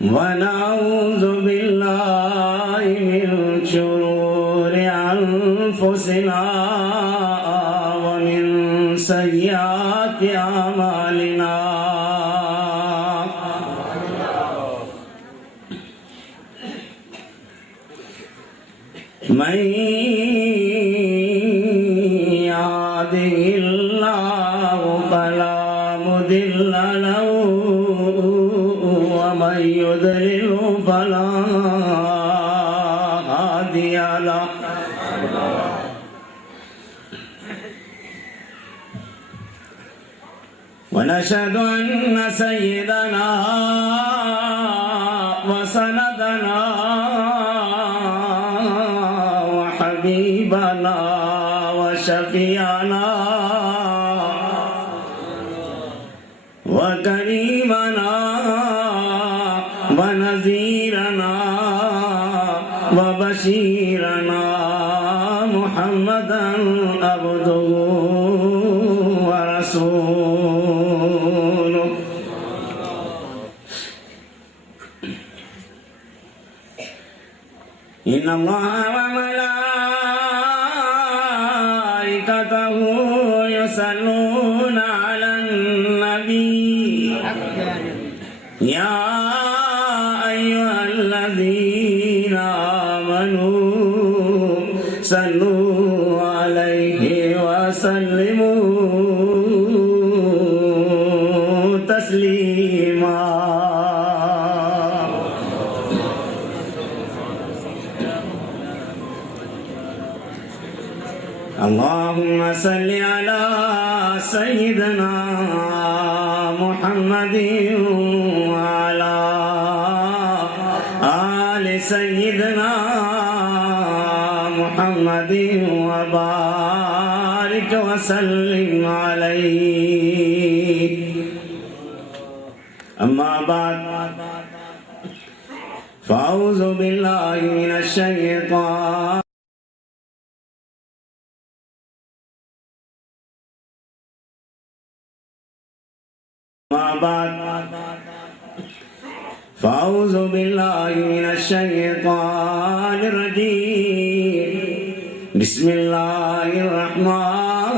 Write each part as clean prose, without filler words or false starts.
ونعوذ بالله من شرور أنفسنا ومن سيئات أعمالنا من يهده الله فلا مضل له ومن يضلل فلا هادي له ونشهد أن سيدنا وسندنا وحبيبنا وشفيعنا وكريمنا ونذيرنا وبشيرنا محمدا عبده ورسوله إن الله وملائكته يصلون على النبي يا أيها الذين آمنوا صلوا عليه وسلموا تسليما اللهم صل على سيدنا محمد وعلى آل سيدنا محمد وبارك وسلم عليه أما بعد فأعوذ بالله من الشيطان فأعوذ بالله من الشيطان الرجيم بسم الله الرحمن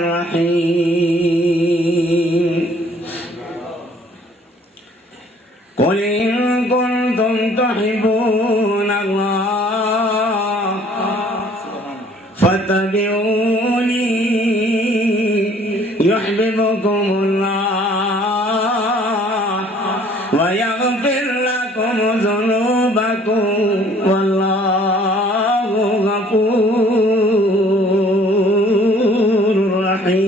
الرحيم قل إن كنتم تحبون الله فاتبعوني يحببكم الله ويغفر لكم ذنوبكم والله غفور رحيم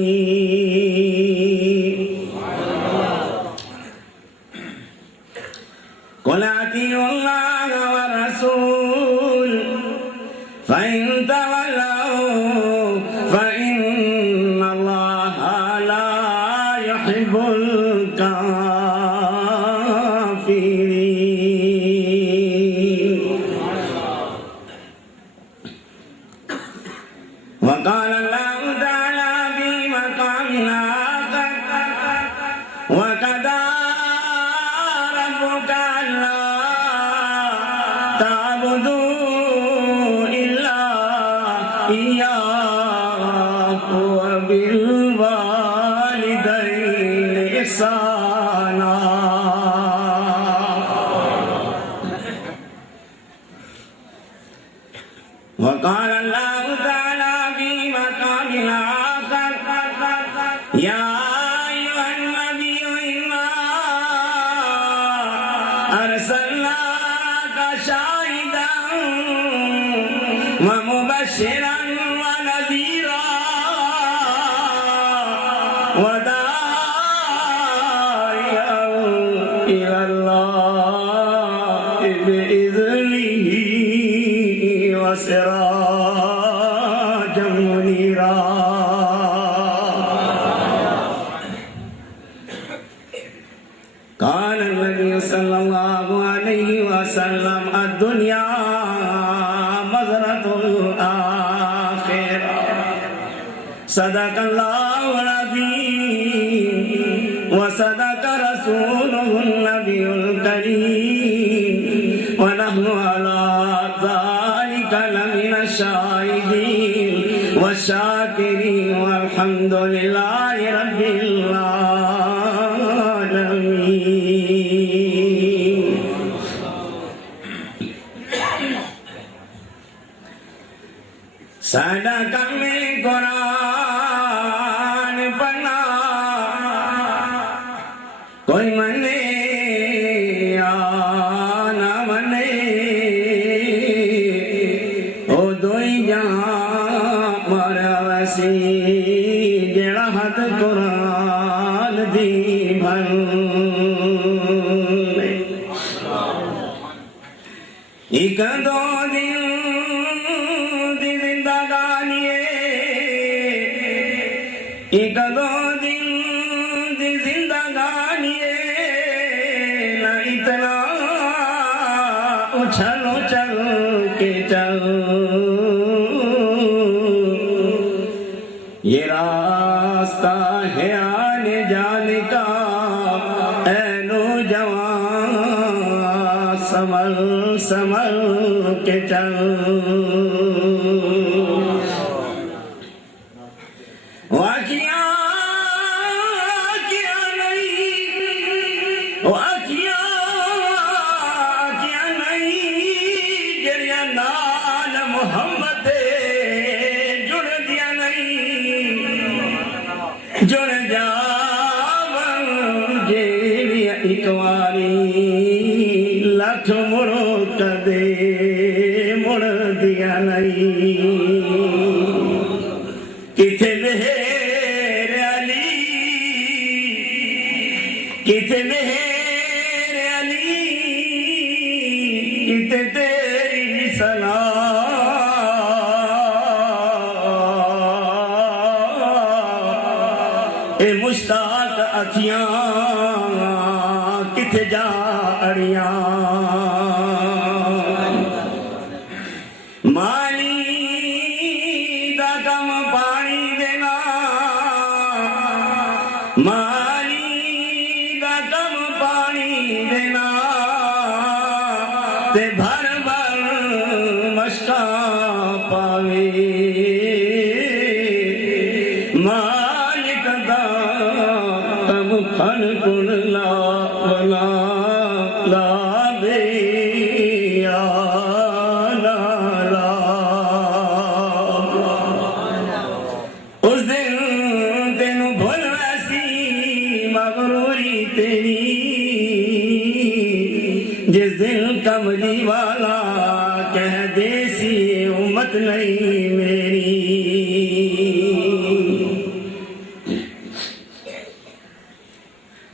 قل أطيعوا الله والرسول فإن تولوا فإن الله لا يحب الكافرين وقال الله تعالى في مقام آخر وقضى ربك ألا تعبدوا إلا إياه وبالوالدين إحسانا وقال الله تعالى في مقام آخر يا أيها النبي إنا أرسلناك شاهدا ومبشرا ونذيرا وداعيا إلى الله بإذنه وسراجا منيرا قال النبي صلى الله عليه وسلم الدنيا مزرعة الآخرة صدق الله العظيم وصدق رسوله النبي الكريم الشاكرين والحمد لله رب العالمين. صدق میں قرآن پڑھنا کوئی منے یا نہ منے او دوئی جہاں مارا ویسی جڑا حد قرآن دی بھن. ایک دو دن دی زندگانی ایک دو دن دی زندگانی نہ اتنا اچھل اچھل کے چل یہ راستہ ہے آنے جانے کا اے نوجوان سنبھل سنبھل کے چل. جڑ جاون جیڑی اکواری لکھ مڑو کدے مڑ دیا نہیں. کتھے مہر علی کتھے مہر علی کتھے تیری سلام اے مشتاق اکھیاں کتھے جا اڑیاں. مانی دا کم پانی دینا مانی دا کم پانی دینا تے بھر بھر مشکا پاوے کھن کن لا ولا لا بے یا لا لا. اس دن تینوں بھول ویسی مغروری تیری جس دن کملی والا کہہ دے سی امت نہیں میری.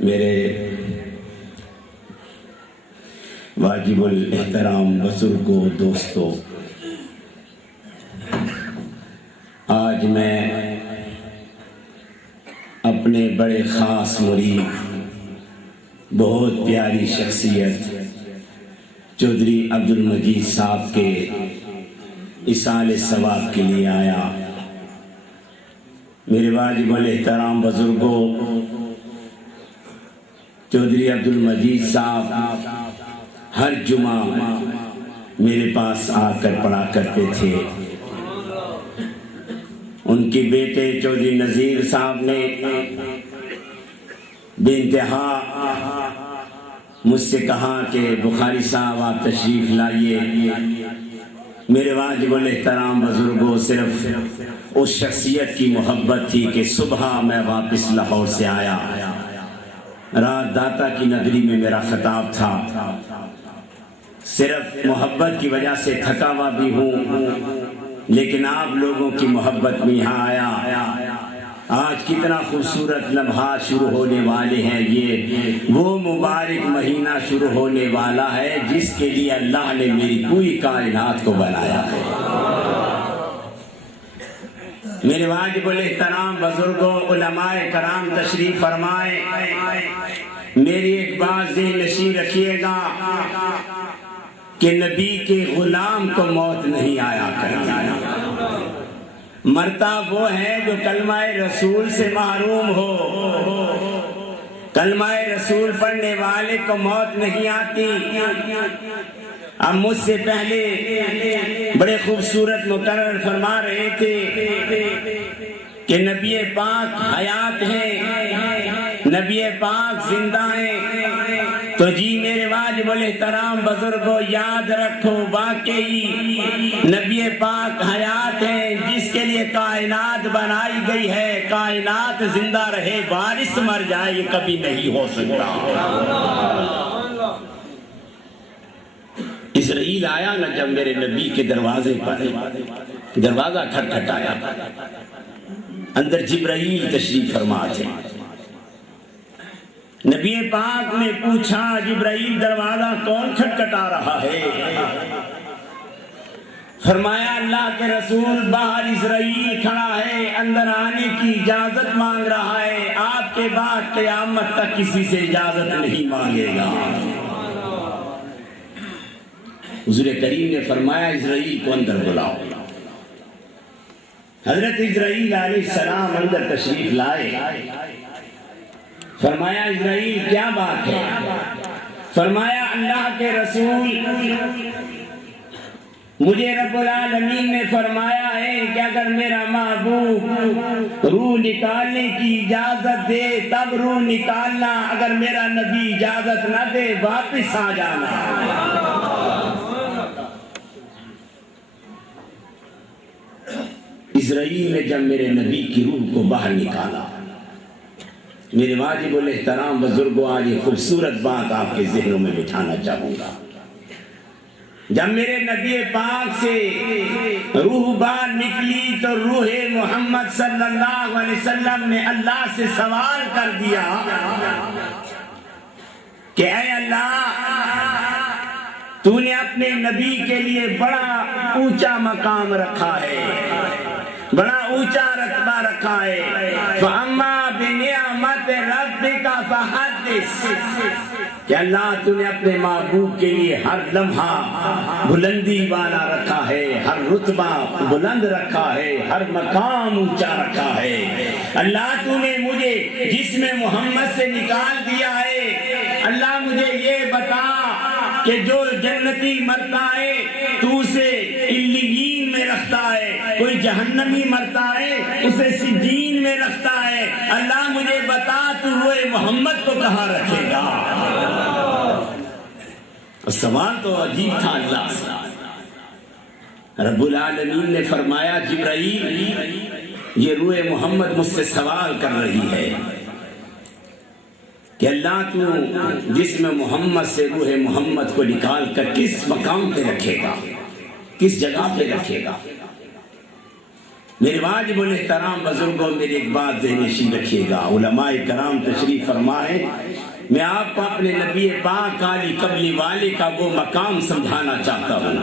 میرے واجب الاحترام بزرگوں دوستوں، آج میں اپنے بڑے خاص مرید بہت پیاری شخصیت چودھری عبدالمجید صاحب کے اصال ثواب کے لیے آیا. میرے واجب الاحترام بزرگوں، چودھری عبدالمجید صاحب ہر جمعہ میرے پاس آ کر پڑھا کرتے تھے. ان کے بیٹے چودھری نذیر صاحب نے بے انتہا مجھ سے کہا کہ بخاری صاحب آپ تشریف لائیے. میرے واجب الاحترام بزرگوں، صرف اس شخصیت کی محبت تھی کہ صبح میں واپس لاہور سے آیا، رات داتا کی نگری میں میرا خطاب تھا. صرف محبت کی وجہ سے تھکا ہوا بھی ہوں، لیکن آپ لوگوں کی محبت میں یہاں آیا. آج کتنا خوبصورت لمحات شروع ہونے والے ہیں. یہ وہ مبارک مہینہ شروع ہونے والا ہے جس کے لیے اللہ نے میری پوری کائنات کو بنایا ہے. میرے واجب الاحترام بزرگوں، علماء کرام تشریف فرمائے. میری ایک بات ذہن نشین رکھیے گا کہ نبی کے غلام کو موت نہیں آیا کرتی. مرتا وہ ہے جو کلمہ رسول سے محروم ہو. کلمہ رسول پڑھنے والے کو موت نہیں آتی. اب مجھ سے پہلے بڑے خوبصورت مقرر فرما رہے تھے کہ نبی پاک حیات ہیں، نبی پاک زندہ ہیں، تو جی میرے واجب الاحترام بزرگوں یاد رکھو واقعی نبی پاک حیات ہیں، جس کے لیے کائنات بنائی گئی ہے، کائنات زندہ رہے، وارث مر جائے یہ کبھی نہیں ہو سکتا۔ اسرائیل آیا نا جب میرے نبی کے دروازے پر، دروازہ کھٹکھٹایا، اندر جبرائیل تشریف فرما تھے۔ نبی پاک نے پوچھا جبرائیل دروازہ کون کھٹکھٹا رہا ہے؟ فرمایا اللہ کے رسول باہر اسرائیل کھڑا ہے، اندر آنے کی اجازت مانگ رہا ہے، آپ کے بعد قیامت تک کسی سے اجازت نہیں مانگے گا۔ حضور کریم نے فرمایا اسرائیل کو اندر بلاؤ۔ حضرت اسرائیل علیہ السلام اندر تشریف لائے۔ فرمایا اسرائیل کیا بات ہے؟ فرمایا اللہ کے رسول مجھے رب العالمین نے فرمایا ہے کہ اگر میرا محبوب روح نکالنے کی اجازت دے تب روح نکالنا، اگر میرا نبی اجازت نہ دے واپس آ جانا۔ اسرائیل نے جب میرے نبی کی روح کو باہر نکالا، میرے واجب الاحترام بزرگوں آج یہ خوبصورت بات آپ کے ذہنوں میں بٹھانا چاہوں گا۔ جب میرے نبی پاک سے روح باہر نکلی تو روح محمد صلی اللہ علیہ وسلم نے اللہ سے سوال کر دیا کہ اے اللہ، تو نے اپنے نبی کے لیے بڑا اونچا مقام رکھا ہے، بڑا اونچا رتبہ رکھا ہے، فَأَمَّا بِنِعْمَتِ رَبِّكَ فَحَدِّثْ، کہ اللہ تو نے اپنے محبوب کے لیے ہر لمحہ بلندی والا رکھا ہے، ہر رتبہ بلند رکھا ہے، ہر مقام اونچا رکھا ہے۔ اللہ تو نے مجھے جسم محمد سے نکال دیا ہے، اللہ مجھے یہ بتا کہ جو جنتی مرتا ہے تو اسے علیین میں رکھتا ہے، کوئی جہنمی مرتا ہے اسے سجین میں رکھتا ہے، اللہ مجھے بتا تو روح محمد کو کہاں رکھے گا؟ سوال تو عجیب تھا اللہ سے۔ رب العالمین نے فرمایا جبرائیل یہ روح محمد مجھ سے سوال کر رہی ہے کہ اللہ تو جسم محمد سے روح محمد کو نکال کر کس مقام پہ رکھے گا، کس جگہ پہ رکھے گا؟ میرے واجب الاحترام بزرگوں میری ایک بات ذہن نشین رکھیے گا، علماء کرام تشریف فرمائے، میں آپ کو اپنے نبی پاک علی قبلی والے کا وہ مقام سمجھانا چاہتا ہوں،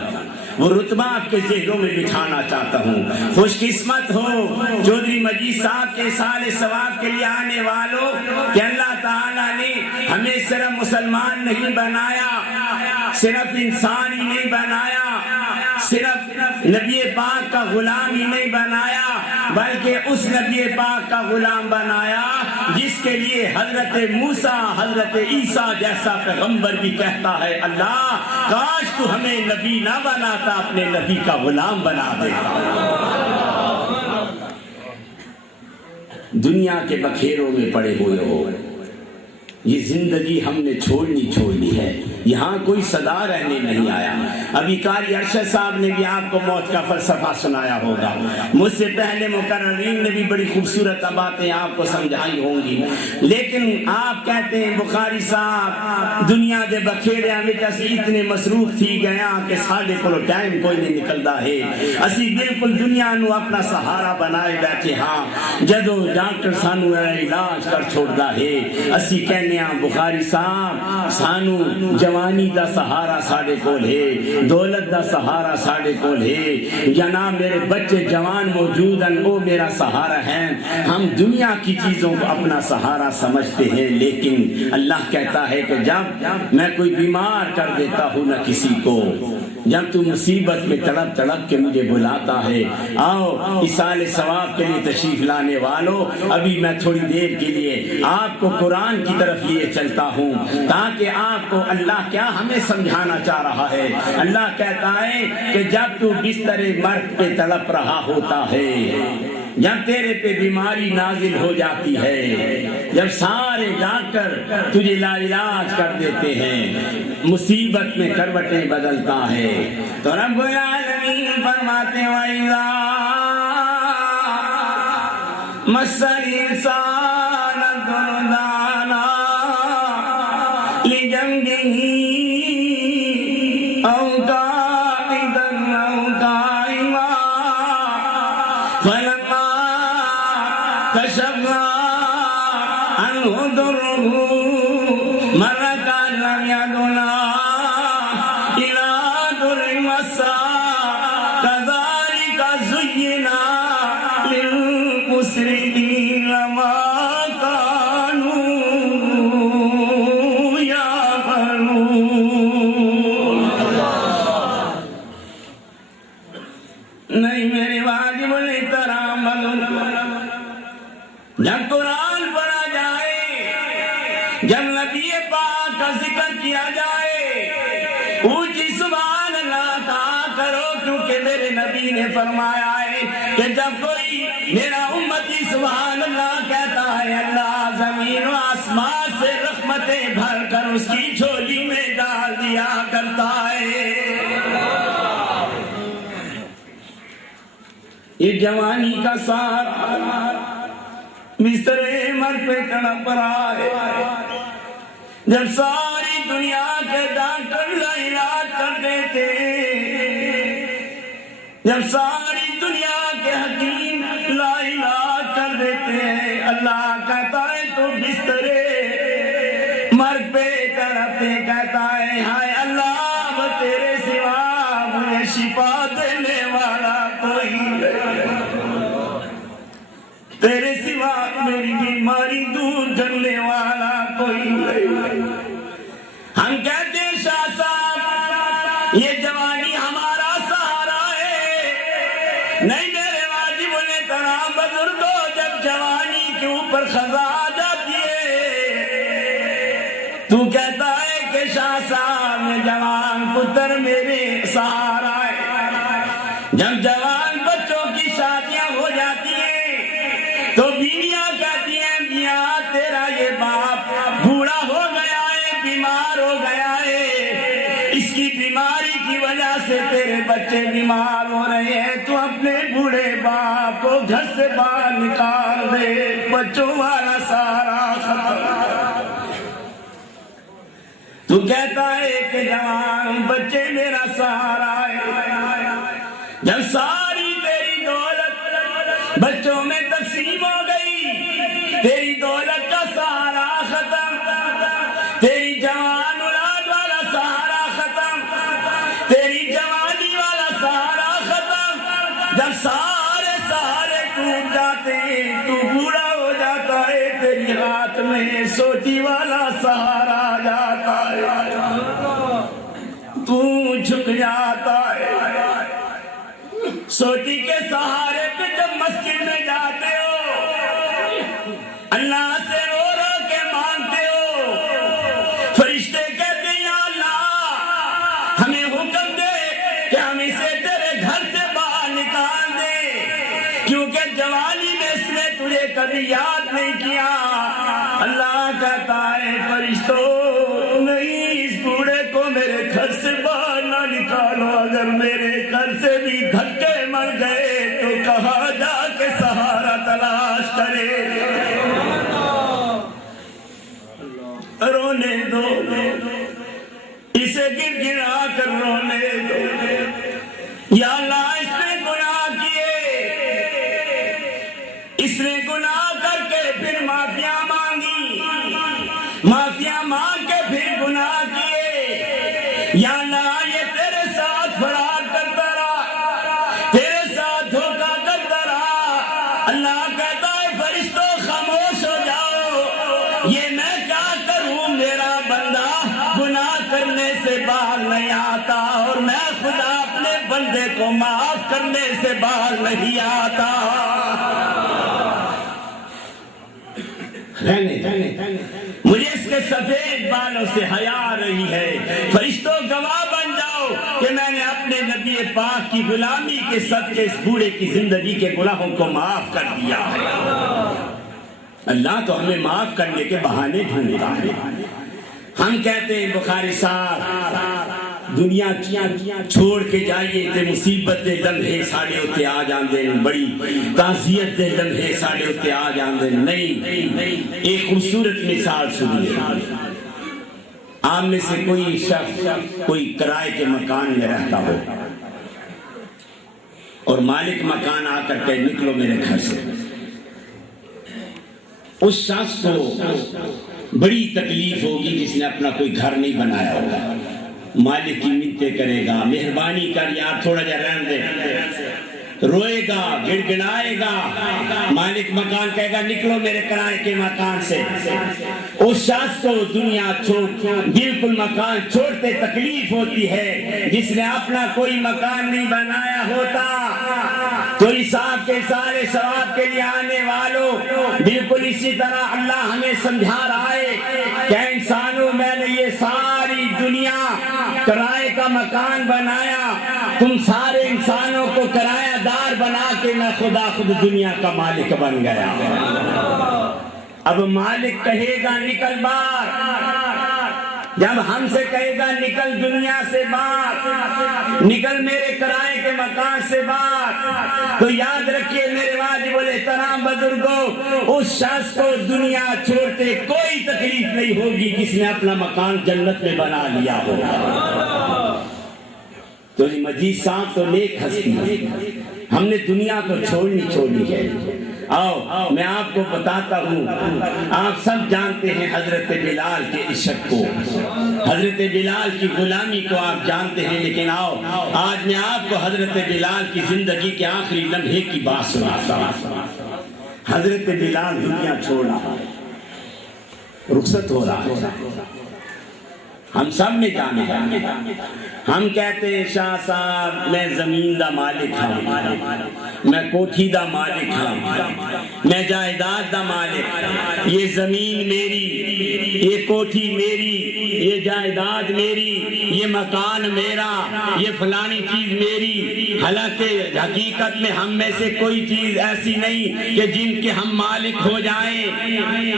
وہ رتبہ آپ کے ذہنوں میں بٹھانا چاہتا ہوں۔ خوش قسمت ہو چودھری مجید صاحب کے سال ثواب کے لیے آنے والوں کہ اللہ تعالیٰ نے ہمیں صرف مسلمان نہیں بنایا، صرف انسان ہی نہیں بنایا، صرف نبی پاک کا غلام ہی نہیں بنایا، بلکہ اس نبی پاک کا غلام بنایا جس کے لیے حضرت موسیٰ حضرت عیسیٰ جیسا پیغمبر بھی کہتا ہے اللہ کاش تو ہمیں نبی نہ بناتا، اپنے نبی کا غلام بنا دیتا۔ دنیا کے بکھیروں میں پڑے ہوئے ہو، یہ زندگی ہم نے چھوڑنی ہے، یہاں کوئی صدا رہنے نہیں آیا۔ ابھی قاری ارشد صاحب نے بھی آپ کو موت کا فلسفہ سنایا ہوگا، مجھ سے پہلے مقررین نے بھی بڑی خوبصورت باتیں آپ کو سمجھائی ہوں گی، لیکن آپ کہتے ہیں بخاری صاحب دنیا دے بکھیڑیاں وچ اسی اتنے مصروف تھی گیا کہ ساڈے کولوں ٹائم کوئی نہیں نکلدا ہے، اسی بالکل دنیا نو اپنا سہارا بنائے بیٹھے ہاں، جدوں ڈاکٹر سانو علاج کر چھوڑدا ہے اسی کہنے بخاری صاحب سانو جوانی دا سہارا ساڑے کول ہے، دولت دا سہارا ساڑے کول ہے، جناب میرے بچے جوان موجود ہیں وہ میرا سہارا ہیں، ہم دنیا کی چیزوں کو اپنا سہارا سمجھتے ہیں، لیکن اللہ کہتا ہے کہ جب میں کوئی بیمار کر دیتا ہوں نہ کسی کو، جب تو مصیبت میں تڑپ تڑپ کے مجھے بلاتا ہے، آؤ ایصال ثواب کے لیے تشریف لانے والوں، ابھی میں تھوڑی دیر کے لیے آپ کو قرآن کی طرف لیے چلتا ہوں تاکہ آپ کو اللہ کیا ہمیں سمجھانا چاہ رہا ہے۔ اللہ کہتا ہے کہ جب تو بستر مرگ پہ تڑپ رہا ہوتا ہے، جب تیرے پہ بیماری نازل ہو جاتی ہے، جب سارے ڈاکٹر تجھے لا علاج کر دیتے ہیں، مصیبت میں کروٹیں بدلتا ہے، تو رب العالمین فرماتے ہیں وَإِذَا مَسَّ الْإِنسَانَ الضُّرُّ دَعَانَا لِجَنبِهِ أَوْ قَاعِدًا أَوْ قَائِمًا فَلَمَّا كَشَفْنَا عَنْهُ ضُرَّهُ مَرَّ كَأَن لَّمْ يَدْعُنَا إِلَىٰ ضُرٍّ مَّسَّهُ كَذَٰلِكَ زُيِّنَ لِلْمُسْرِفِينَ مَا كَانُوا يَعْمَلُونَ۔ نہیں میرے واجب الاحترام، جب قرآن پڑھا جائے، جب نبی پاک کا ذکر کیا جائے، اونچی سبحان اللہ کہا کرو، کیونکہ میرے نبی نے فرمایا ہے کہ جب کوئی میرا امتی سبحان اللہ کہتا ہے، اللہ زمین و آسمان سے رحمتیں بھر کر اس کی جھولی میں ڈال دیا کرتا ہے۔ یہ جوانی کا سہارا بستر مرگ پہ تڑپ رہا ہے، جب ساری دنیا کے ڈاکٹر لا علاج کر دیتے، جب ساری دنیا کے حکیم لا علاج کر دیتے ہیں، اللہ کہتا ہے تو بستر مرگ پہ تڑپتے کہتا ہے ہائے اللہ تیرے سوا مجھے شفا دینے والا کوئی نہیں، تیرے سوا میری بیماری دور کرنے والا کوئی نہیں۔ ہم کہتے ہیں شاہ صاحب یہ جوانی ہمارا سہارا ہے، نہیں میرے واجب الاحترام بزرگوں، جب جوانی کے اوپر خزاں آ جاتی ہے، تو کہتا ہے کہ شاہ صاحب یہ جوان پتر میرے سہارا ہے۔ جب جوان بچوں کی شادیاں ہو جاتی ہیں تو بیویاں کہتی ہیں میاں تیرا یہ باپ بوڑھا ہو گیا ہے، بیمار ہو گیا ہے، اس کی بیماری کی وجہ سے تیرے بچے بیمار ہو رہے ہیں، تو اپنے بوڑھے باپ کو گھر سے باہر نکال دے، بچوں والا سارا ختم۔ تو کہتا ہے کہ جوان بچے میرا سہارا ہے، جب ساری تیری دولت بچوں میں تقسیم ہو گئی، تیری دولت کا سہارا ختم، تیری جوان اولاد والا سہارا ختم، تیری جوانی والا سہارا ختم، جب سارے سہارے ٹوٹ جاتے تو بوڑھا ہو جاتا ہے، تیری ہاتھ میں سوٹی والا سہارا آ جاتا ہے، تو جھک جاتا ہے۔ سوٹی کے سہارے پہ جب مسجد میں جاتے ہو، اللہ سے رو رو کے مانگتے ہو، فرشتے کہتے ہیں یا اللہ ہمیں حکم دے کہ ہم اسے تیرے گھر سے باہر نکال دے، کیونکہ جوانی میں اس نے تجھے کبھی یاد نہیں کیا۔ اللہ کہتا ہے فرشتوں نہیں، اس بوڑھے کو میرے گھر سے باہر نہ نکالو، اگر میرے گھر سے بھی دھکے مر گئے تو کہاں جا کے سہارا تلاش کرے، رونے دو اسے گر گرا کر رونے دو، یا اللہ اس نے گناہ کیے، اس نے گناہ کر کے پھر معافیاں مانگی، معافیاں مانگ کے پھر گناہ کیے، یا اللہ یہ تیرے ساتھ فرار کرتا رہا، تیرے ساتھ دھوکہ کرتا رہا۔ اللہ کہتا ہے فرشتوں خاموش ہو جاؤ، یہ میں کیا کروں، میرا بندہ گناہ کرنے سے باہر نہیں آتا، اور میں خدا اپنے بندے کو معاف کرنے سے باہر نہیں آتا۔ رہنے مجھے اس کے سفید بالوں سے حیا آ رہی ہے۔ فرشتوں گواہ بن جاؤ کہ میں نے اپنے نبی پاک کی غلامی کے صدقے اس بوڑھے کی زندگی کے گناہوں کو معاف کر دیا ہے۔ اللہ تو ہمیں معاف کرنے کے بہانے ڈھونڈتا ہے۔ ہم کہتے ہیں بخاری صاحب دنیا چھوڑ کے جائیے تے مصیبت دے لمحے ساڑے ہوتے آ جاندے ہیں، بڑی تعزیت دے لمحے ساڑے ہوتے آ جاندے ہیں۔ نہیں، ایک خوبصورت مثال سنیے۔ آپ میں سے کوئی شخص کوئی کرائے کے مکان میں رہتا ہو اور مالک مکان آ کر کہ نکلو میرے گھر سے، اس شخص کو بڑی تکلیف ہوگی جس نے اپنا کوئی گھر نہیں بنایا ہوگا۔ مالک کی منتیں کرے گا، مہربانی کر یار تھوڑا جا رہن دے، روئے گا، گڑ گڑائے گا۔ مالک مکان کہے گا نکلو میرے کرائے کے مکان سے۔ اس شخص کو دنیا بالکل مکان چھوڑتے تکلیف ہوتی ہے جس نے اپنا کوئی مکان نہیں بنایا ہوتا۔ تو حساب کے سارے ثواب کے لیے آنے والوں، بالکل اسی طرح اللہ ہمیں سمجھا رہا ہے کہ انسانوں میں نے یہ ساری دنیا کرائے کا مکان بنایا، تم سارے انسانوں کو کرایہ دار بنا کے میں خدا خود دنیا کا مالک بن گیا۔ اب مالک کہے گا نکل باہر، جب ہم سے کہے گا نکل دنیا سے باہر، نکل میرے کرائے کے مکان سے باہر، تو یاد رکھیے میرے واجب الاحترام بزرگوں، اس شخص کو دنیا چھوڑتے کوئی تکلیف نہیں ہوگی جس نے اپنا مکان جنت میں بنا لیا ہوگا۔ تو مجید صاحب تو نیک ہستی ہے، ہم نے دنیا کو چھوڑنی ہے۔ آؤ میں آپ کو بتاتا ہوں، آپ سب جانتے ہیں حضرت بلال کے عشق کو، حضرت بلال کی غلامی کو آپ جانتے ہیں، لیکن آؤ آج میں آپ کو حضرت بلال کی زندگی کے آخری لمحے کی بات سناتا ہوں۔ حضرت بلال دنیا چھوڑ رہا ہے، رخصت ہو رہا ہے، ہم سب نے جانا ہے۔ ہم کہتے ہیں شاہ صاحب میں زمین دا مالک ہوں، میں کوٹھی دا مالک ہوں، میں جائیداد دا مالک، یہ زمین میری، یہ کوٹھی میری، یہ جائیداد میری، یہ مکان میرا، یہ فلانی چیز میری۔ حالانکہ حقیقت میں ہم میں سے کوئی چیز ایسی نہیں کہ جن کے ہم مالک ہو جائیں۔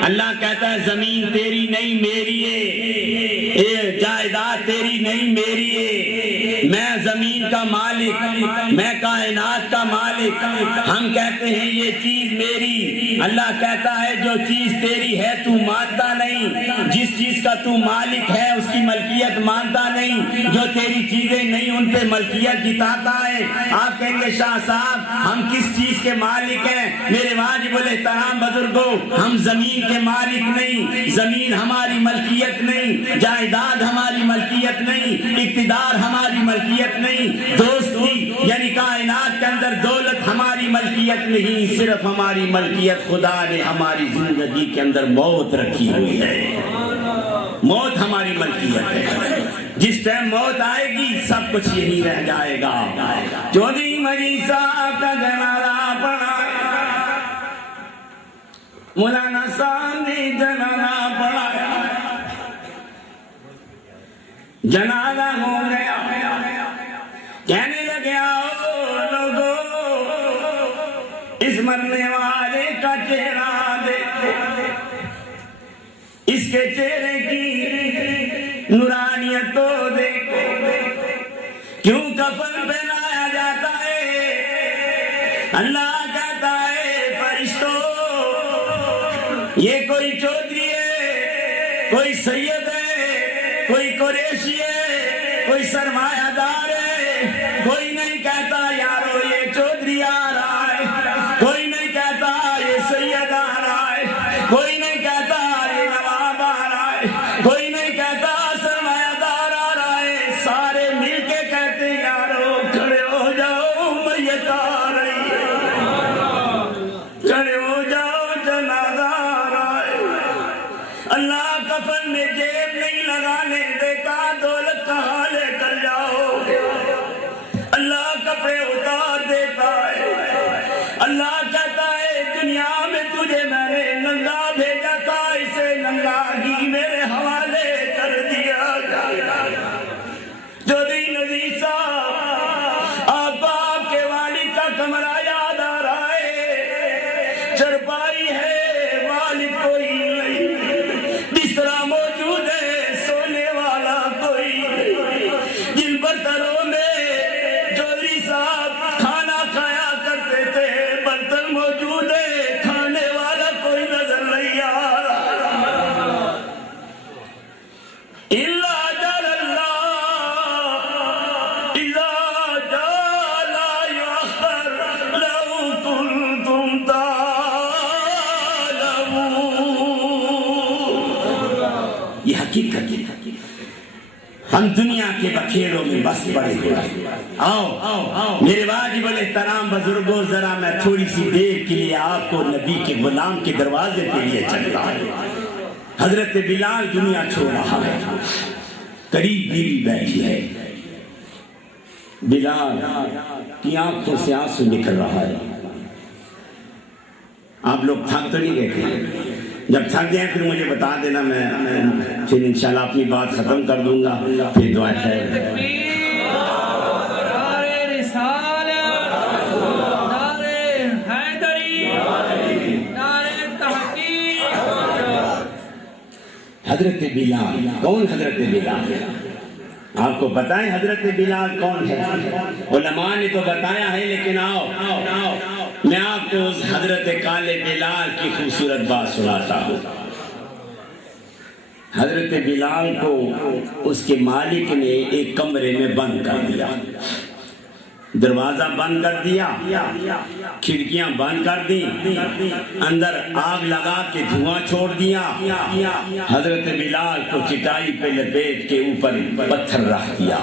اللہ کہتا ہے زمین تیری نہیں میری ہے، جائیداد تیری نہیں میری ہے، میں زمین کا مالک، میں کائنات کا مالک۔ ہم کہتے ہیں یہ چیز میری، اللہ کہتا ہے جو چیز تیری ہے تو مانتا نہیں، جس چیز کا تو مالک ہے اس کی ملکیت مانتا نہیں، جو تیری چیزیں نہیں ان پہ ملکیت جتاتا ہے۔ آپ کہیں گے شاہ صاحب ہم کس چیز کے مالک ہیں؟ میرے واجب الاحترام بزرگوں، ہم زمین کے مالک نہیں، زمین ہماری ملکیت نہیں، جائیداد ہماری ملکیت نہیں، اقتدار ہماری ملکیت نہیں، دوستی یعنی کائنات کے اندر دولت ہماری ملکیت نہیں، صرف ہماری ملکیت خدا نے ہماری زندگی کے اندر موت رکھی ہوئی ہے۔ موت ہماری ملکیت ہے، جس ٹائم موت آئے گی سب کچھ یہی رہ جائے گا۔ چودھری مجید صاحب کا جنازہ پڑھا، مولانا صاحب نے جنازہ پڑھایا، جنازہ ہو گیا، کہنے لگے آؤ لوگو اس مرنے والے کا چہرہ دیکھو، اس کے چہرے کی نورانیت کو دیکھو، کیوں کفن پہنایا جاتا ہے؟ اللہ کہتا ہے فرشتوں یہ کوئی چودھری ہے، کوئی سید ہے، کوئی قریشی ہے، کوئی سرمایہ دار ہے، کوئی نہیں کہتا یارو یہ چودھری آ رہا ہے، کوئی نہیں کہتا یہ سید آ رہا ہے، کوئی نہیں کہتا یہ نواب آ رہا ہے، کوئی نہیں کہتا سرمایہ دار آ رہا ہے، سارے مل کے کہتے یارو کھڑے ہو جاؤ میت آ رہی ہے، کھڑے ہو جاؤ جنازہ آ رہا ہے۔ اللہ کفن میں جیب نہیں لگانے دیتا، دولت کہاں لے کر جاؤ؟ اللہ کپڑے اتار إلا جل الله إذا جاء لا يؤخر لو كنتم تعلمون. یہ حقیقت ہے. ہم دنیا کے بکھیروں میں بس پڑے ہوئے. آؤ میرے واجب الاحترام بزرگوں، ذرا میں تھوڑی سی دیر کے لیے آپ کو نبی کے غلام کے دروازے کے لیے چلتا ہوں. حضرت بلال دنیا چھوڑ رہا ہے، قریب بیوی بیٹھی ہے. بلال کی آنکھوں سے آنسو نکل رہا ہے. آپ لوگ تھک تو نہیں گئے تھے؟ جب تھک جائیں پھر مجھے بتا دینا، میں پھر انشاءاللہ اپنی بات ختم کر دوں گا. پھر دعا خیر. حضرت بلال کون؟ حضرت بلال آپ کو بتائیں حضرت بلال کون ہے؟ علماء نے تو بتایا ہے، لیکن آؤ میں آپ کو اس حضرت کالے بلال کی خوبصورت بات سناتا ہوں. حضرت بلال کو اس کے مالک نے ایک کمرے میں بند کر دیا، دروازہ بند کر دیا، کھڑکیاں بند کر دی، اندر آگ لگا کے دھواں چھوڑ دیا. حضرت بلال کو چٹائی پہ لپیٹ کے اوپر پتھر رکھ دیا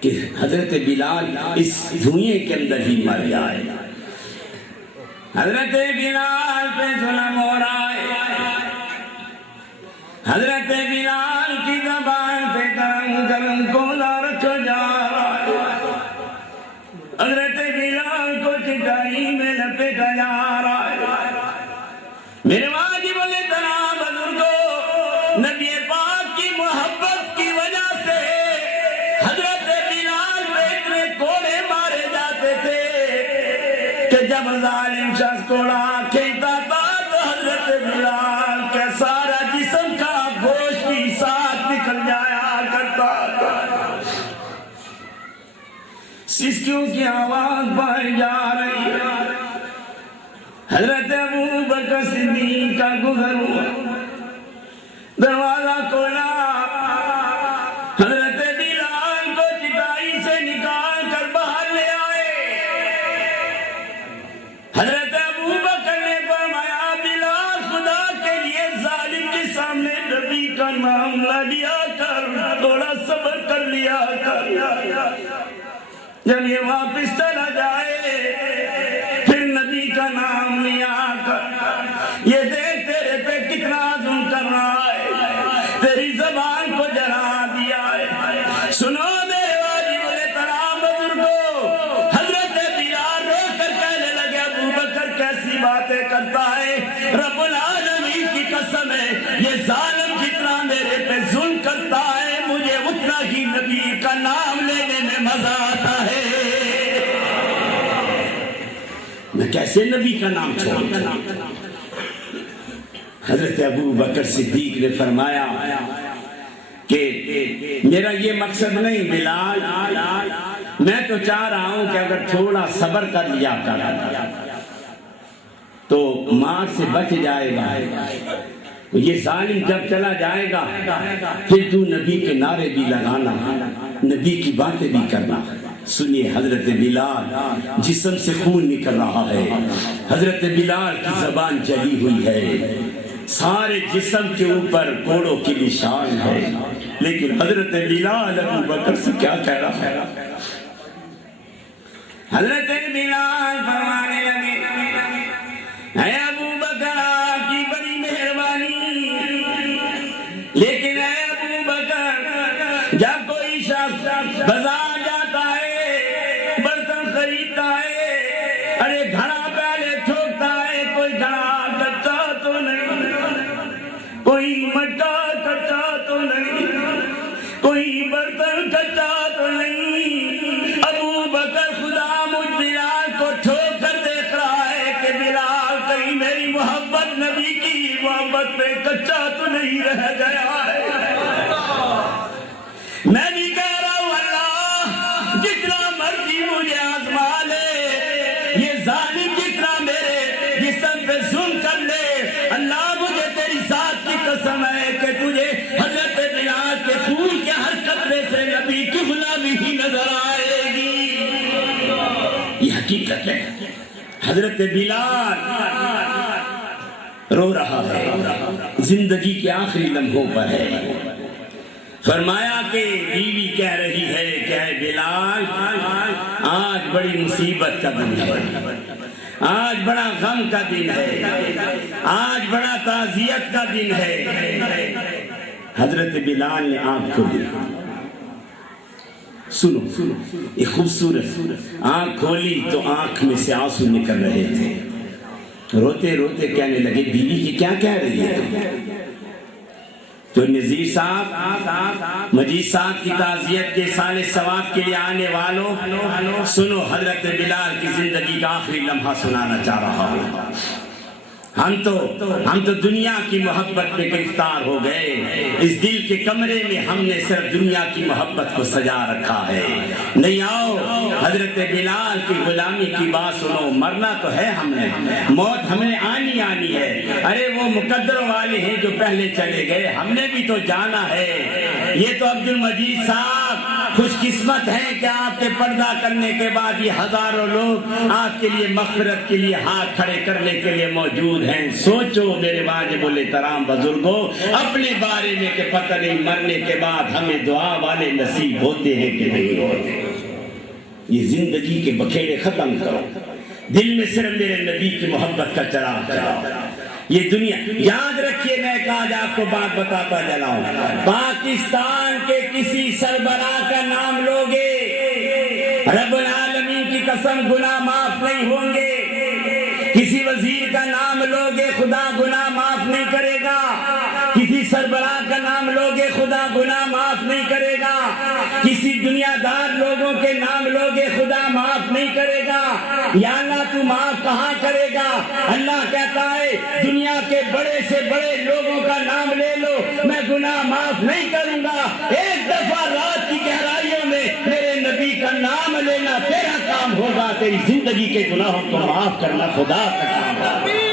کہ حضرت بلال اس دھوئیں کے اندر ہی مر جائے. حضرت بلال پہ ظلم ہو رہا ہے. حضرت بلال کی زبان پہ گرم گرم کولا رکھا جا رہا ہے. حضرت بلال کو چٹائی میں لپیٹا جا رہا ہے. میرے واجب الاحترام بزرگوں، نبی پاک کی محبت کی وجہ سے حضرت بلال پہ اتنے کوڑے مارے جاتے تھے کہ جب ظالم شخص کوڑا کھینچتا تھا تو حضرت بلال کا سارا جسم کا گوشت بھی ساتھ نکل جایا کرتا تھا. سسکیوں کی آواز پائی جا رہی ہے. حضرت ابو بکر صدیق کا گزر ہوا، دروازہ کھولا، حضرت بلال کو چٹائی سے نکال کر باہر لے آئے. حضرت ابو بکر نے فرمایا بلال خدا کے لیے ظالم کے سامنے نبی کا نام نہ لیا کر، تھوڑا صبر کر لیا کر. جب یہ واپس چلا جائے پھر نبی کا نام لیا کر. یہ دیکھ تیرے پہ کتنا ظلم کر رہا ہے، تیری زبان کو جلا دیا ہے. سنو میرے واجب الاحترام بزرگوں، حضرت بلال رو کر کہنے لگے ابو بکر کیسی باتیں کرتا ہے، رب العالمین کی قسم ہے یہ ظالم جتنا میرے پہ ظلم کرتا ہے مجھے اتنا ہی نبی کا نام لینے میں مزہ آتا ہے. میں کیسے نبی کا نام چھوڑتا. حضرت ابو بکر صدیق نے فرمایا کہ میرا یہ مقصد نہیں بلال، میں تو چاہ رہا ہوں کہ اگر تھوڑا صبر کر لیا کر تو مار سے بچ جائے گا. یہ ظالم جب چلا جائے گا پھر تو نبی کے نعرے بھی لگانا، نبی کی باتیں بھی کرنا. سنیے حضرت بلال جسم سے خون نکل رہا ہے، حضرت بلال کی زبان جلی ہوئی ہے، سارے جسم کے اوپر کوڑوں کی نشان ہے، لیکن حضرت بلال ابو بکر سے کیا کہہ رہا ہے. حضرت بلال فرمانے لگے اے ابو بکر آپ کی بڑی مہربانی، لیکن اے ابو بکر جب کوئی شخص بازار جاتا ہے برتن خریدتا ہے، ارے گھڑا پہلے ٹھوکتا ہے، کوئی گھڑا کچا تو نہیں، کوئی مٹکا کچا تو نہیں، کوئی برتن کچا تو نہیں. ابو بکر خدا مجھ بلال کو ٹھوک کر دیکھ رہا ہے کہ بلال کہیں میری محبت نبی کی محبت پہ کچا تو نہیں رہ گیا ہے. میں بھی کہہ رہا ہوں اللہ جتنا مرضی مجھے آزما لے، یہ ظالم جتنا میرے جسم پہ ظلم کر لے، اللہ مجھے تیری ذات کی قسم ہے کہ تو حقیقت ہے حضرت بلال رو رہا ہے، زندگی کے آخری لمحوں پر ہے۔ فرمایا کہ بیوی کہہ رہی ہے کہ اے بلال آج بڑی مصیبت کا دن ہے، آج بڑا غم کا دن ہے، آج بڑا تعزیت کا دن ہے۔ حضرت بلال نے آنکھ کھولی، سنو یہ خوبصورت آنکھ کھولی تو آنکھ میں سے آنسو نکل رہے تھے، روتے روتے کہنے لگے بیوی کی کیا کہہ رہی ہے تو نذیر صاحب مجید صاحب کی تعزیت کے سال ثواب کے لیے آنے والوں سنو، حضرت بلال کی زندگی کا آخری لمحہ سنانا چاہ رہا ہوں۔ ہم تو دنیا کی محبت میں گرفتار ہو گئے، اس دل کے کمرے میں ہم نے صرف دنیا کی محبت کو سجا رکھا ہے۔ نہیں آؤ حضرت بلال کی غلامی کی بات سنو، مرنا تو ہے ہم نے، موت ہمیں آنی ہے، ارے وہ مقدر والے ہیں جو پہلے چلے گئے، ہم نے بھی تو جانا ہے۔ یہ تو عبد المجید صاحب خوش قسمت ہیں کہ آپ کے پردہ کرنے کے بعد یہ ہزاروں لوگ آپ کے لیے مغفرت کے لیے ہاتھ کھڑے کرنے کے لیے موجود ہیں۔ سوچو میرے واجب الاحترام بزرگوں اپنے بارے میں کہ پتہ نہیں مرنے کے بعد ہمیں دعا والے نصیب ہوتے ہیں کہ نہیں ہوتے۔ یہ زندگی کے بکھیڑے ختم کرو، دل میں صرف میرے نبی کی محبت کا چراغ جلاؤ۔ یہ دنیا یاد رکھیے، میں آج آپ کو بات بتاتا جلاؤں، پاکستان کے کسی سربراہ کا نام لوگے رب العالمین کی قسم گناہ معاف نہیں ہوں گے، کسی وزیر کا نام لوگے خدا گناہ معاف نہیں کرے گا، کسی سربراہ کا نام لوگے خدا گناہ معاف نہیں کرے گا، کسی دنیا دار لوگوں کے نام لوگے خدا معاف نہیں کرے گا۔ یا اللہ تو معاف کہاں کرے گا؟ اللہ کہتا ہے دنیا کے بڑے سے بڑے لوگوں کا نام لے لو میں گناہ معاف نہیں کروں گا، ایک دفعہ رات کی گہرائیوں میں میرے نبی کا نام لینا تیرا کام ہوگا، تیری زندگی کے گناہوں کو معاف کرنا خدا کا کام ہوگا۔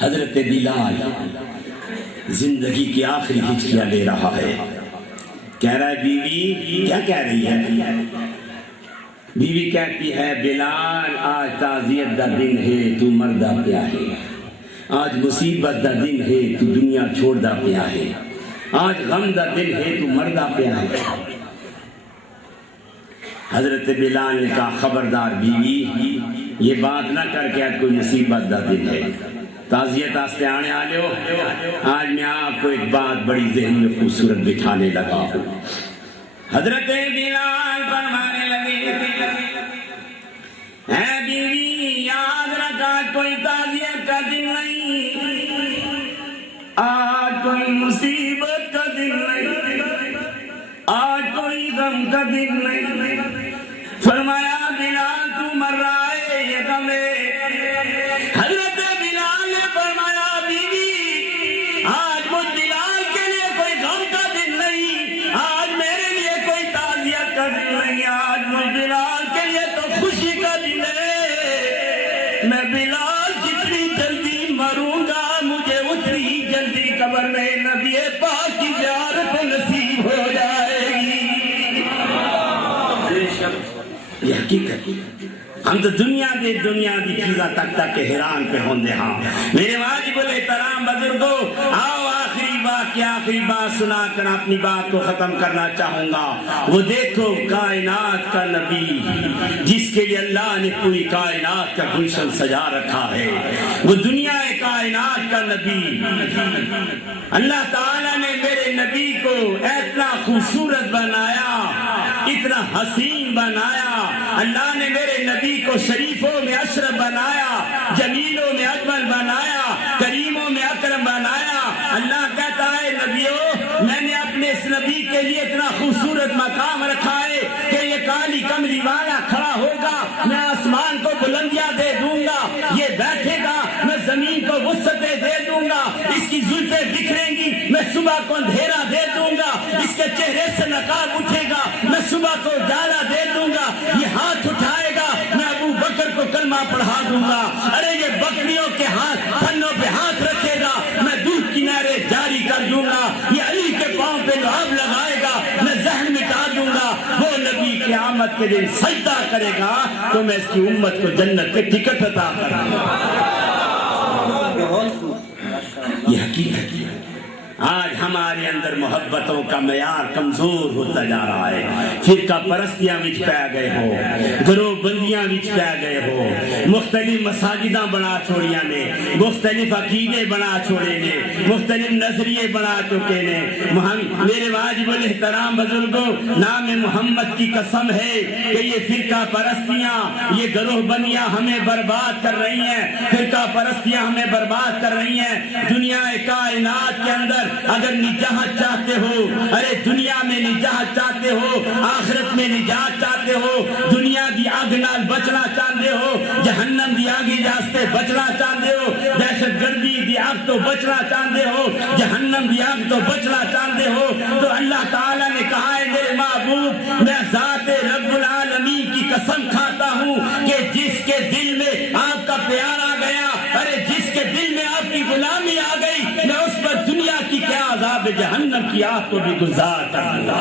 حضرت بلال زندگی کی آخری ہچکیاں لے رہا ہے، کہہ رہا ہے بیوی کیا کہہ رہی ہے؟ بیوی کہتی ہے بلال آج تعزیت دا دن ہے تو مردہ پیا ہے، آج مصیبت دا دن ہے تو دنیا چھوڑ دا پیا ہے، آج غم دا دن ہے تو مردہ پیا ہے۔ حضرت بلال نے کہا خبردار بیوی یہ بات نہ کر کے آج کوئی مصیبت دا دن ہے، تعزیت آستے آنے آلے ہو، آج میں آپ کو ایک بات بڑی ذہن میں خوبصورت بٹھانے لگا ہوں۔ حضرت بلال فرمانے لگے اے بیوی یاد رکھ آج کوئی تعزیت کا دن نہیں، آج کوئی مصیبت کا دن نہیں، آج کوئی غم کا دن نہیں۔ فرمایا بلال تو مر رہا ہے یہ غم ہے۔ حضرت بلال نے فرمایا بیوی آج مجھ بلال کے لیے کوئی غم کا دن نہیں، آج میرے لیے کوئی تعزیت کا دن نہیں، آج مجھ بلال کے لیے تو خوشی کا دن ہے۔ میں بلال جتنی جلدی مروں گا مجھے اتنی ہی جلدی قبر میں نبی پاک کی زیارت نصیب ہو جائے گی۔ یہ حقیقت ہم تو دنیا دی چیزاں تک کے حیران پہ ہوندے ہاں۔ میرے واجب الاحترام بزرگوں آؤ آخری بات سنا کر اپنی بات کو ختم کرنا چاہوں گا۔ وہ دیکھو کائنات کا نبی جس کے لیے اللہ نے پوری کائنات کا گلشن سجا رکھا ہے، وہ دنیا کائنات کا نبی اللہ تعالیٰ نے میرے نبی کو اتنا خوبصورت بنایا، اتنا حسین بنایا، اللہ نے میرے نبی کو شریفوں میں اشرف بنایا، جمیلوں میں اجمل بنایا، کریموں میں اکرم بنایا۔ اللہ کہتا ہے نبیوں میں نے اپنے اس نبی کے لیے اتنا خوبصورت مقام رکھا ہے کہ یہ کالی کمری والا کھڑا ہوگا میں آسمان کو بلندیاں دے دوں گا، یہ بیٹھے گا میں زمین کو وسعتیں دے دوں گا، اس کی زلفیں بکھریں گی میں صبح کو اندھیرا دے دوں گا، اس کے چہرے سے نقاب اٹھے گا میں صبح کو اجالا دے دوں گا، یہ ہاتھ اٹھائے گا میں ابو بکر کو کلمہ پڑھا دوں گا۔ ارے یہ بکریوں کے ہاتھ تھنوں پہ قیامت کے دن سجدہ کرے گا تو میں اس کی امت کو جنت کے ٹکٹ عطا کروں گا۔ یہ حقیقت ہے۔ آج ہمارے اندر محبتوں کا معیار کمزور ہوتا جا رہا ہے۔ فرقہ پرستیاں وچ پہ گئے ہو، گروہ بندیاں وچ پہ گئے ہو، مختلف مساجداں بنا چھوڑیاں نے، مختلف عقیدے بنا چھوڑے نے، مختلف نظریے بنا چکے نے۔ میرے واجب الاحترام بزرگوں، نام محمد کی قسم ہے کہ یہ فرقہ پرستیاں، یہ گروہ بندیاں ہمیں برباد کر رہی ہیں، فرقہ پرستیاں ہمیں برباد کر رہی ہیں۔ دنیا کائنات کے اندر اگر نجات چاہتے ہو، ارے دنیا میں نجات چاہتے ہو، آخرت میں نجات چاہتے ہو، دنیا دی آگ نال بچنا چاہتے ہو، جہنم دی آگی جاستے بچنا چاہتے ہو، دہشت گردی دی آگ تو بچنا چاہتے ہو، جہنم دی آگ تو بچنا چاہتے ہو، تو اللہ تعالیٰ نے کہا ہے میرے محبوب، میں ذات رب العالمین کی قسم کھاتا ہوں کہ جس کے دل میں آپ کا پیار آ گیا، ارے جس کے دل میں آپ کی غلامی آ گئی، میں اس پر دنیا کی کیا عذاب جہنم کی آگ کو بھی گزار کر دوں گا۔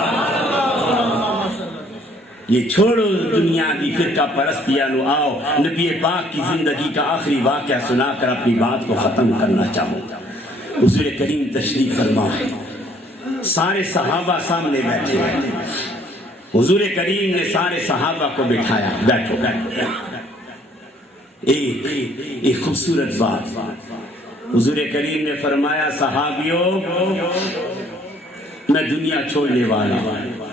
یہ چھوڑو دنیا کی فرقہ پرستیاں، لو آؤ نبی پاک کی زندگی کا آخری واقعہ سنا کر اپنی بات کو ختم کرنا چاہوں گا۔ حضور کریم تشریف فرما ہے، سارے صحابہ سامنے بیٹھے ہیں، حضور کریم نے سارے صحابہ کو بٹھایا، بیٹھو بیٹھو۔ ایک خوبصورت بات حضور کریم نے فرمایا، صحابیوں میں دنیا چھوڑنے والا ہوں،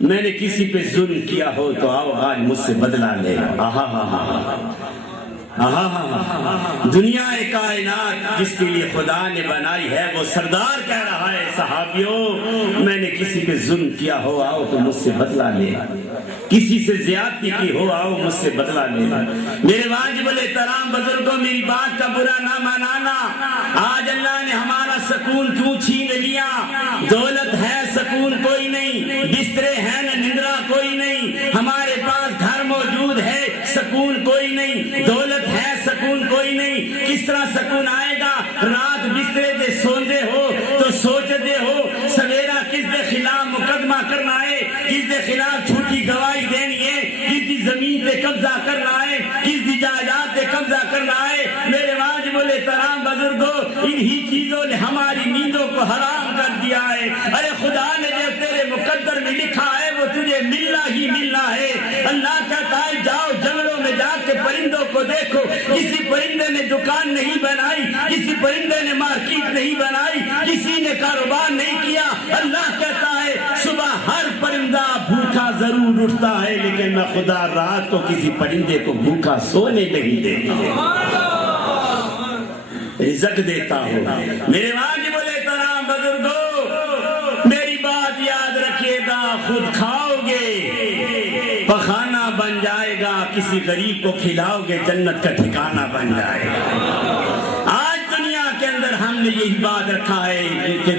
میں نے کسی پہ ظلم کیا ہو تو آؤ آج مجھ سے بدلہ لے لو۔ دنیا کائنات جس کے لیے خدا نے بنائی ہے وہ سردار کہہ رہا ہے، صحابیوں میں نے کسی پہ ظلم کیا ہو آؤ تو مجھ سے بدلہ لے، کسی سے زیادتی کی ہو آؤ مجھ سے بدلہ لے۔ میرے واجب الاحترام بزرگوں، میری بات کا برا نہ منانا، آج اللہ نے ہمارا سکون کیوں چھین لیا؟ دولت ہے سکون کوئی نہیں، بسترے ہیں نہ نندرا کوئی نہیں، ہمارے پاس گھر موجود ہے سکون کوئی نہیں، دولت ہے سکون کوئی نہیں، کس طرح سکون آئے گا؟ رات بسترے دے سوندے ہو تو سوچتے ہو سویرا کس دے خلاف مقدمہ کرنا ہے، کس دے خلاف جھوٹی گواہی دینی ہے، کس دی زمین پہ قبضہ کرنا ہے، کس دی جائیداد پہ قبضہ کرنا ہے۔ میرے واجب الاحترام بزرگوں، انہی چیزوں نے ہماری نیندوں کو حرام کر دیا ہے۔ ارے خدا نے جو تیرے مقدر میں لکھا ہے وہ تجھے ملنا ہی ملنا ہے۔ اللہ کہتا ہے جاؤ جنگلوں میں جا کے پرندوں کو دیکھو، کسی پرندے نے دکان نہیں بنائی، کسی پرندے نے مارکیٹ نہیں بنائی، کسی نے کاروبار نہیں کیا۔ اللہ کہتا ہے صبح ہر پرندہ بھوکا ضرور اٹھتا ہے لیکن میں خدا رات کو کسی پرندے کو بھوکا سونے نہیں دیتا، رزق دیتا ہوں۔ میرے واجب الاحترام بزرگوں، میری بات یاد رکھیے گا، خود کھاؤ گے پخانہ بن جائے گا، کسی غریب کو کھلاؤ گے جنت کا ٹھکانہ بن جائے گا۔ آج دنیا کے اندر ہم نے یہی بات رکھا ہے کہ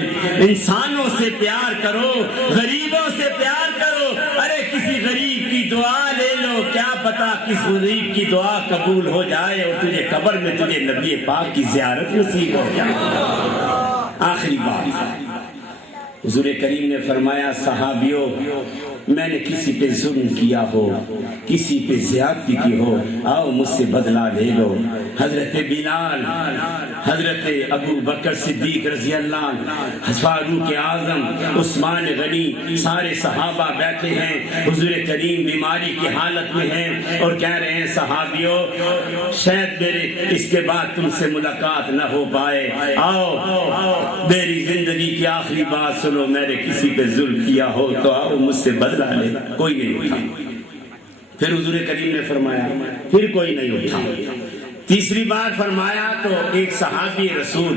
انسانوں سے پیار کرو، غریبوں سے پیار کرو۔ ارے کسی غریب کی دعا لے لو، کیا پتا کس غریب کی دعا قبول ہو جائے اور تجھے قبر میں تجھے نبی پاک کی زیارت نصیب ہو جائے۔ آخری بات حضور کریم نے فرمایا، صحابیوں میں نے کسی پہ ظلم کیا ہو، کسی پہ زیادتی کی ہو، آؤ مجھ سے بدلہ لے لو۔ حضرت بلال، حضرت ابو بکر صدیق رضی اللہ عنہ، فاروق اعظم، عثمان غنی، سارے صحابہ بیٹھے ہیں، حضور کریم بیماری کی حالت میں ہیں اور کہہ رہے ہیں صحابیوں شاید میرے اس کے بعد تم سے ملاقات نہ ہو پائے، آؤ میری زندگی کی آخری بات سنو، میں نے کسی پہ ظلم کیا ہو تو آؤ مجھ سے بدلہ لے۔ کوئی نہیں اٹھا۔ پھر حضور کریم نے فرمایا، پھر کوئی نہیں اٹھا۔ تیسری بار فرمایا تو ایک صحابی رسول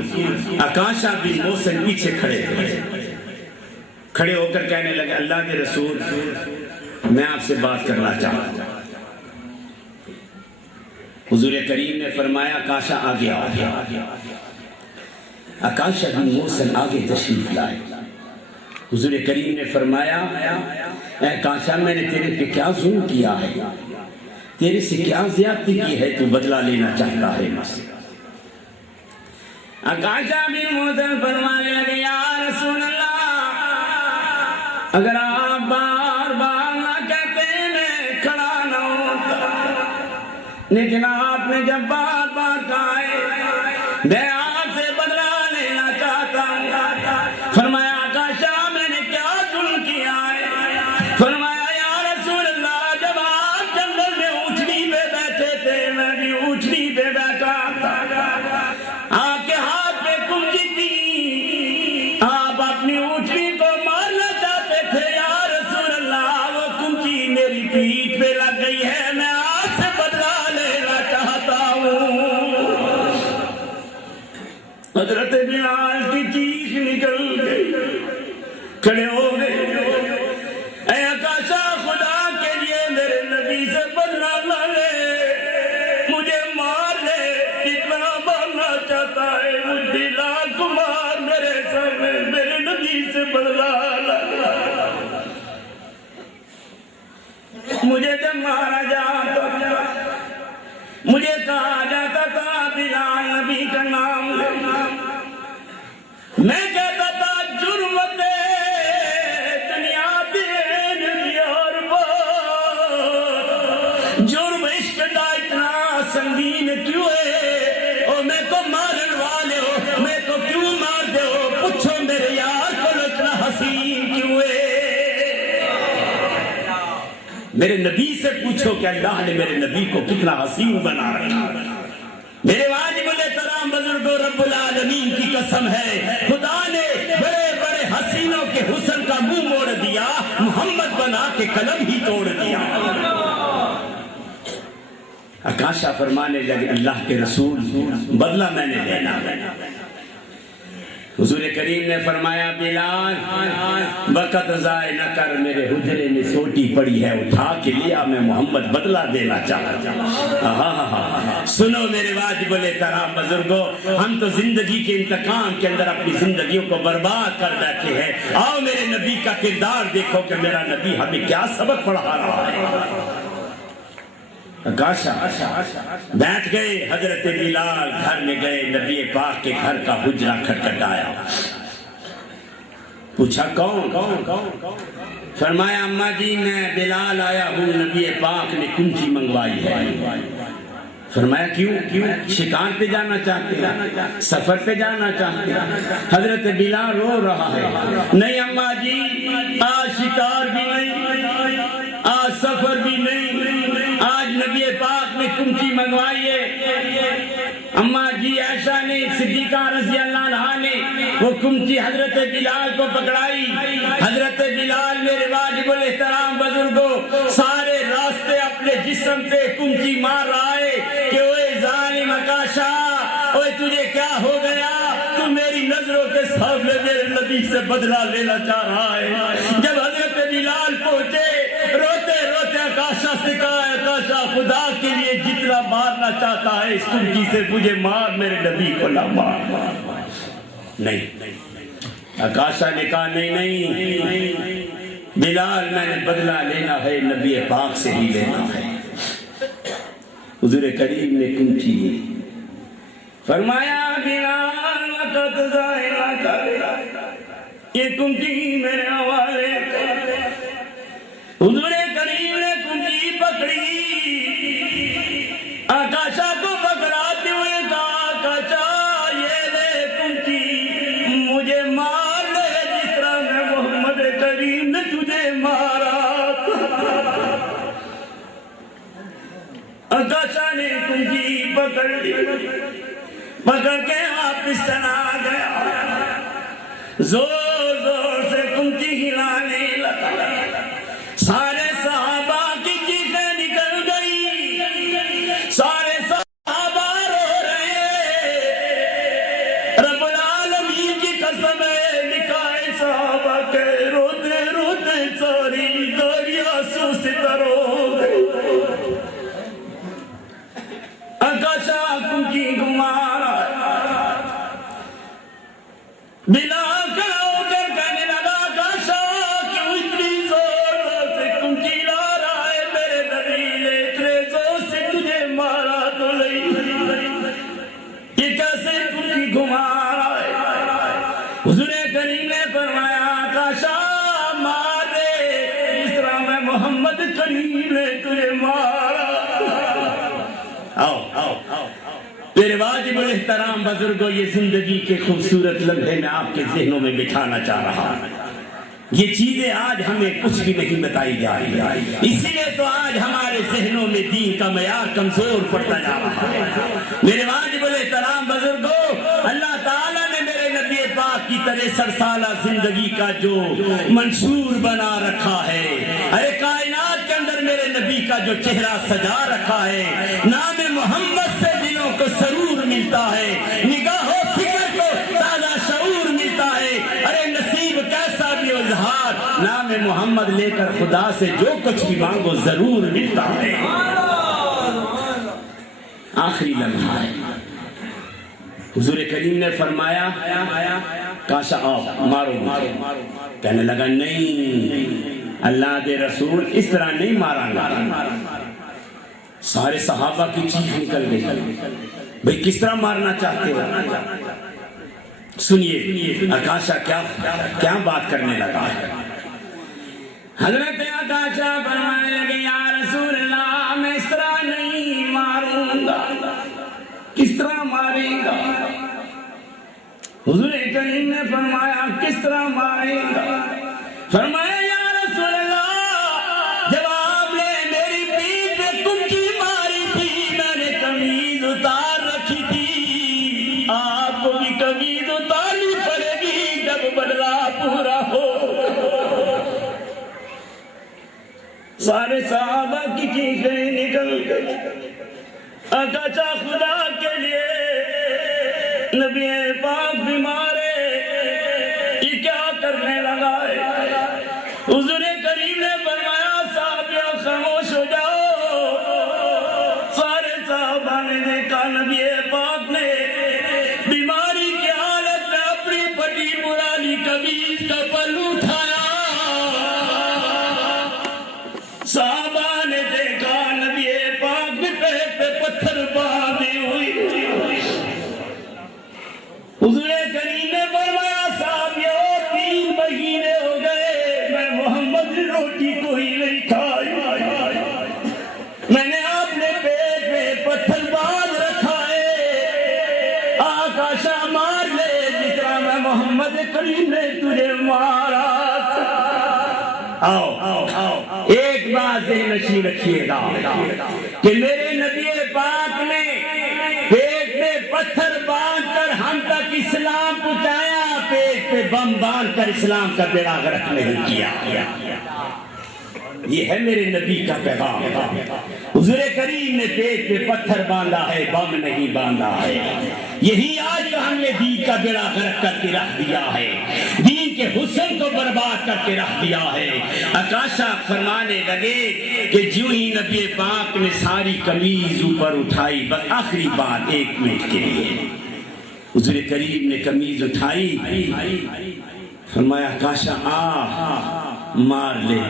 عکاشہ بن محصن پیچھے کھڑے ہو کر کہنے لگے، اللہ کے رسول میں آپ سے بات کرنا چاہتا ہوں۔ حضور کریم نے فرمایا عکاشہ آگے آ گیا۔ عکاشہ بن محصن آگے تشریف لائے۔ حضور کریم نے فرمایا، اے عکاشہ میں نے تیرے پہ کیا ظلم کیا ہے، تیرے سے کیا زیادتی کی ہے، تو بدلہ لینا چاہتا ہے مجھ سے؟ عکاشہ بن محصن فرمانے لگے، یا رسول اللہ اگر آپ بار بار لیکن آپ نے جب بار بار کہا ہے میں آپ سے بدلہ لینا چاہتا ہوں، فرمایا آقا میں نے کیا ظلم کیا ہے؟ فرمایا یا رسول اللہ جب آپ جنگل میں اونٹنی پہ بیٹھے تھے میں بھی اونٹنی پہ بیٹھا تھا، آپ کے ہاتھ پہ کنجی تھی، آپ اپنی اونٹنی کو مارنا چاہتے تھے، یا رسول اللہ وہ کنجی میری پیٹھ پہ لگ گئی ہے، میں آپ سے بدلہ لینا چاہتا ہوں۔ حضرت بلال کی چیخ نکل گئی، کھڑے ہو گئے، اے آقا خدا کے لیے میرے نبی سے بدلہ نہ لے، مجھے مار لے، جتنا مارنا چاہتا ہے مجھ بلال کو مار، میرے سامنے میرے نبی سے بدلہ نہ لے۔ مجھے جب مارا جاتا مجھے کہا جاتا تھا بلال نبی کا نام لینا، میں کہتا تھا جرمت دنیا دین اور جرم عشق کا اتنا سنگین کیوں ہے؟ او میں کو مارن والے ہو، میں کو کیوں مار دے ہو؟ پوچھو میرے یار کو اتنا حسین کیوں ہے؟ میرے نبی سے پوچھو کہ اللہ نے میرے نبی کو کتنا حسین بنا رہا ہے۔ میرے واجب الاحترام بزرگوں رب العالمین کی قسم ہے خدا نے بڑے بڑے حسینوں کے حسن کا منہ موڑ دیا، محمد بنا کے قلم ہی توڑ دیا۔ عکاشہ فرمانے لگے اللہ کے رسول بدلہ میں نے لینا۔ حضور کریم نے فرمایا بلال وقت ضائع نہ کر، میرے حجرے میں سوٹی پڑی ہے اٹھا کے لیا، میں محمد بدلہ دینا چاہتا ہوں۔ سنو میرے واجب الاحترام بزرگوں، ہم تو زندگی کے انتقام کے اندر اپنی زندگیوں کو برباد کر بیٹھے ہیں، آؤ میرے نبی کا کردار دیکھو کہ میرا نبی ہمیں کیا سبق پڑھا رہا ہے۔ عکاشہ بیٹھ گئے، حضرت بلال گھر میں گئے، نبی پاک کے گھر کا حجرہ کھٹکھٹایا، پوچھا کون؟ فرمایا اماں جی میں بلال آیا ہوں، نبی پاک نے کنجی منگوائی ہے۔ فرمایا کیوں؟ شکار پہ جانا چاہتے ہیں، سفر پہ جانا چاہتے ہیں؟ حضرت بلال رو رہا ہے، نہیں اماں جی آج شکار بھی نہیں، آج سفر بھی نہیں، آج نبی پاک نے کنجی منگوائی ہے۔ اماں جی ایسا نہیں، صدیقہ رضی اللہ عنہا نے وہ کنجی حضرت بلال کو پکڑائی، حضرت بلال میرے واجب الاحترام بزرگوں سارے راستے اپنے جسم پہ کنجی مار رہا ہے کہ اوے ظالم عکاشہ، اوے تجھے کیا ہو گیا؟ تو میری نظروں کے سامنے میرے نبی سے بدلہ لینا چاہ رہا ہے۔ جب حضرت بلال پہنچے روتے روتے عکاشہ سے کہا عکاشہ خدا کے لیے جتنا مارنا چاہتا ہے اس کنجی سے مجھے مار، میرے نبی کو نہ مار۔ نہیں، عکاشہ نے کہا نہیں بلال میں نے بدلہ لینا ہے، نبی پاک سے ہی لینا ہے۔ حضور کریم نے کنجی فرمایا بلال وقت ضائع نہ کر، یہ کنجی میرے حوالے کر۔ حضور کریم نے کنجی پکڑی، عکاشہ کو پکڑاتے ہوئے کہا عکاشہ یہ لے کنجی، مجھے مار لے جس طرح میں محمد کریم نے تجھے مارا۔ عکاشہ نے کنجی پکڑ لی، پکڑ کے واپس چلا گیا، زور زور سے کنجی ہلانے لگا، سارے صحابہ کی چیخیں نکل گئی، سارے صحابہ رو رہے، رب العالمین کی قسم ہے لکھا ہے صحابہ کے روتے روتے ساری داری آنسو سے تر ہو گئی۔ عکاشہ کنجی گھما رہا، بلال کھڑا ہو کر کہنے لگا عکاشہ کیوں اتنی زور سے کنجی لا رہا ہے؟ میرے نبی نے اتنے زور سے تجھے مارا تو نہیں، یہ کیسے کنجی گھما رہا ہے؟ حضور کریم نے فرمایا عکاشہ مار دے جس طرح میں محمد کریم نے تجھے مارا۔ میرے واجب الاحترام بزرگوں، یہ زندگی کے خوبصورت لمحے میں آپ کے ذہنوں میں بٹھانا چاہ رہا ہوں۔ یہ چیزیں آج ہمیں کچھ بھی نہیں بتائی جا رہی، اسی لیے تو آج ہمارے ذہنوں میں دین کا معیار کمزور پڑتا جا رہا ہے۔ میرے واجب الاحترام بزرگوں، اللہ تعالیٰ نے میرے نبی پاک کی 63 سالہ زندگی کا جو منشور بنا رکھا ہے، ارے کائنات کے اندر میرے نبی کا جو چہرہ سجا رکھا ہے، نام محمد سے دلوں کو سرور ملتا ہے، نگاہ و فکر کو تازہ شعور ملتا ہے۔ ارے نصیب کیسا بھی اظہار، نام محمد لے کر خدا سے جو کچھ بھی مانگو ضرور ملتا ہے۔ آخری لمحہ ہے، حضور کریم نے فرمایا کاشا آؤ مارو، کہنے لگا نہیں اللہ دے رسول اس طرح نہیں مارا گا۔ سارے صحابہ کی چیخ نکل گئی، بھئی کس طرح مارنا چاہتے ہو؟ سنیے آکاشا کیا بات کرنے لگا ہے۔ حضرت آکاشا فرمانے لگے یا رسول اللہ میں اس طرح نہیں ماروں گا۔ کس طرح مارے گا؟ حضور کریم نے فرمایا کس طرح مارے گا؟ فرمایا یا رسول اللہ جب آپ نے میری پیٹھ پہ کنچی ماری تھی میں نے قمیض اتار رکھی تھی، آپ کو بھی قمیض اتارنی پڑے گی جب بدلہ پورا ہو۔ سارے صحابہ کی چیخیں نکل گئی۔ آقا خدا کے لیے نبی پاک بیمار ہے، یہ کیا کرنے لگا ہے؟ حضور کریم نے فرمایا صحابیوں خاموش ہو جاؤ۔ سارے صحابہ نے دیکھا نبی پاک نے بیماری کی حالت میں اپنی پٹی پرانی قمیض کا پلو اٹھایا۔ صحابہ نے دیکھا نبی پاک نے پیٹ پہ پتھر باندھی ہوئی۔ حضور کریم نے فرمایا صحابیوں 3 مہینے ہو گئے میں محمد کی روٹی کوئی نہیں کھائی، میں نے اپنے پیٹ میں پتھر باندھ رکھا ہے۔ آقا مار لے جس طرح میں محمد کریم نے تجھے مارا۔ آؤ ایک بات ذہن نشین رکھیے گا کہ میرے نبی پاک نے پیٹ میں پتھر باندھ کر ہم تک اسلام پہنچایا، پیٹ پہ بم باندھ کر اسلام کا بیڑا غرق نہیں کیا۔ یہ ہے میرے نبی کا پیغام۔ حضور کریم نے پیٹ پہ پتھر باندھا ہے، بم نہیں باندھا ہے۔ یہی آج ہم نے دین کا بیڑا غرق کر کے رکھ دیا ہے، دین کے حسن کو برباد کر کے رکھ دیا ہے۔ آقاشا فرمانے لگے کہ جو ہی نبی پاک نے ساری قمیض اوپر اٹھائی، بس آخری بات 1 منٹ کے لیے، حضور کریم نے قمیض اٹھائی، فرمایا آقاشا مار لے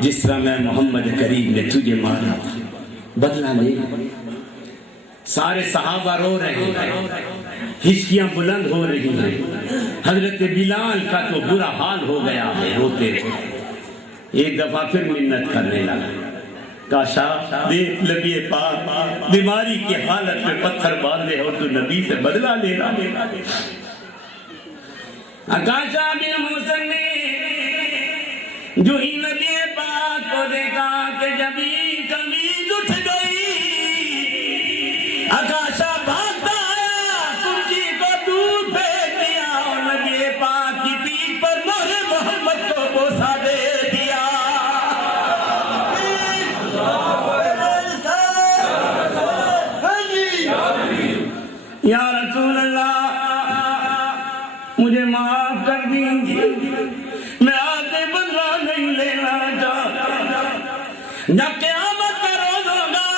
جس طرح میں محمد کریم نے تجھے مارا تھا، بدلہ لے۔ سارے صحابہ رو رہے ہیں، ہچکیاں بلند ہو رہی ہیں۔ حضرت بلال کا تو برا حال ہو گیا ہے روتے روتے۔ ایک دفعہ پھر منت کرنے لگا، کاشا دیکھ نبی پاک بیماری کی حالت میں پتھر باندھے اور تو نبی سے بدلہ لینا۔ کاشا بن حسن نے جو ہی نبی پاک کو دیکھا کہ جب ہی قمیض اٹھ گئی، آقاشا بھاگتا آیا، کنچی کو دور پھینک دیا اور نبی پاک کی پیٹھ پر مہر محمد کو بوسہ دے دیا۔ یا رسول اللہ مجھے معاف کر دیجیے، میں آپ سے بدلہ نہیں لینا چاہتا۔ جب قیامت کا روز ہوگا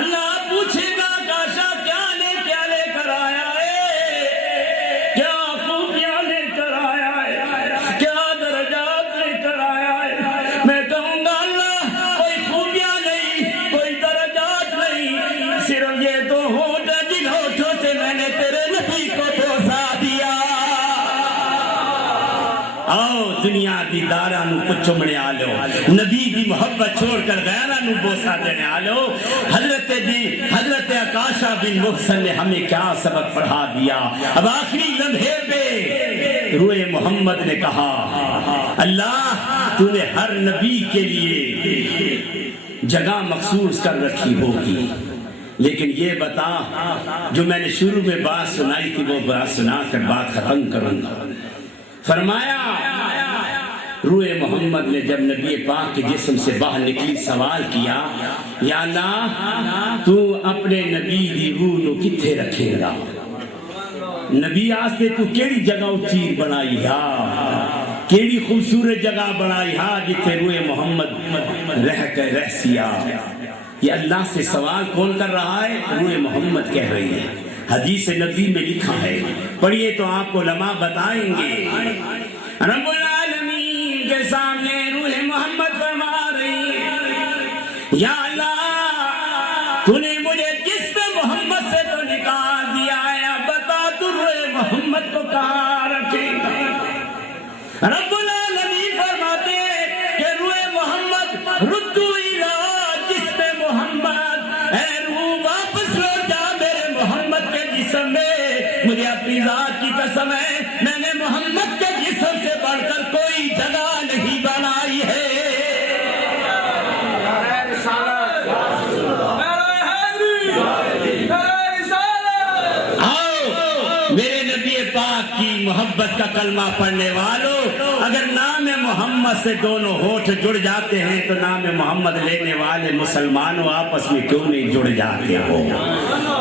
اللہ پوچھے گا کاشا کیا لے کر آیا ہے، کیا خوبیاں لے کر آیا ہے، کیا درجات لے کر آیا ہے؟ میں کہوں گا اللہ کوئی خوبیاں نہیں، کوئی درجات نہیں، صرف یہ تو ہونٹ جن ہونٹوں سے میں نے تیرے نبی کو بوسہ دیا۔ آؤ دنیا دیدارہ نو کو چمنے آلو نبی دی محبت چھوڑ کر غیرہ نو بوسا دینے آلو حضرت عکاشہ بن محسن نے ہمیں کیا سبق پڑھا دیا اب آخری لمحے پہ روئے محمد نے کہا اللہ تو نے ہر نبی کے لیے جگہ مخصوص کر رکھی ہوگی لیکن یہ بتا جو میں نے شروع میں بات سنائی تھی وہ بات سنا کر بات ختم کروں گا فرمایا روح محمد نے جب نبی پاک کے جسم سے باہر نکلی سوال کیا یا اللہ تو اپنے نبی دی روح نو کتھے رکھے گا نبی آستے تو کیڑی جگہ چیز بنائی ہا کیڑی خوبصورت جگہ بنائی ہا جتھے روح محمد رہ کر رہ سیا یہ اللہ سے سوال کون کر رہا ہے روح محمد کہہ رہی ہے حدیث نبی میں لکھا ہے پڑھیے تو آپ کو علماء بتائیں گے رب العالمین کے سامنے روح محمد فرما رہی ہے یا اللہ تو نے مجھے جسم محمد سے تو نکال دیا ہے اب بتا تو روح محمد کو کہاں رکھے گا رب العالمین فرماتے کہ روح محمد ردو مجھے اپنی ذات کی قسم ہے میں نے محمد کے جسم سے بڑھ کر کوئی جگہ نہیں بنائی ہے آؤ میرے نبی پاک کی محبت کا کلمہ پڑھنے والوں اگر نام محمد سے دونوں ہونٹ جڑ جاتے ہیں تو نام محمد لینے والے مسلمانوں آپس میں کیوں نہیں جڑ جاتے ہو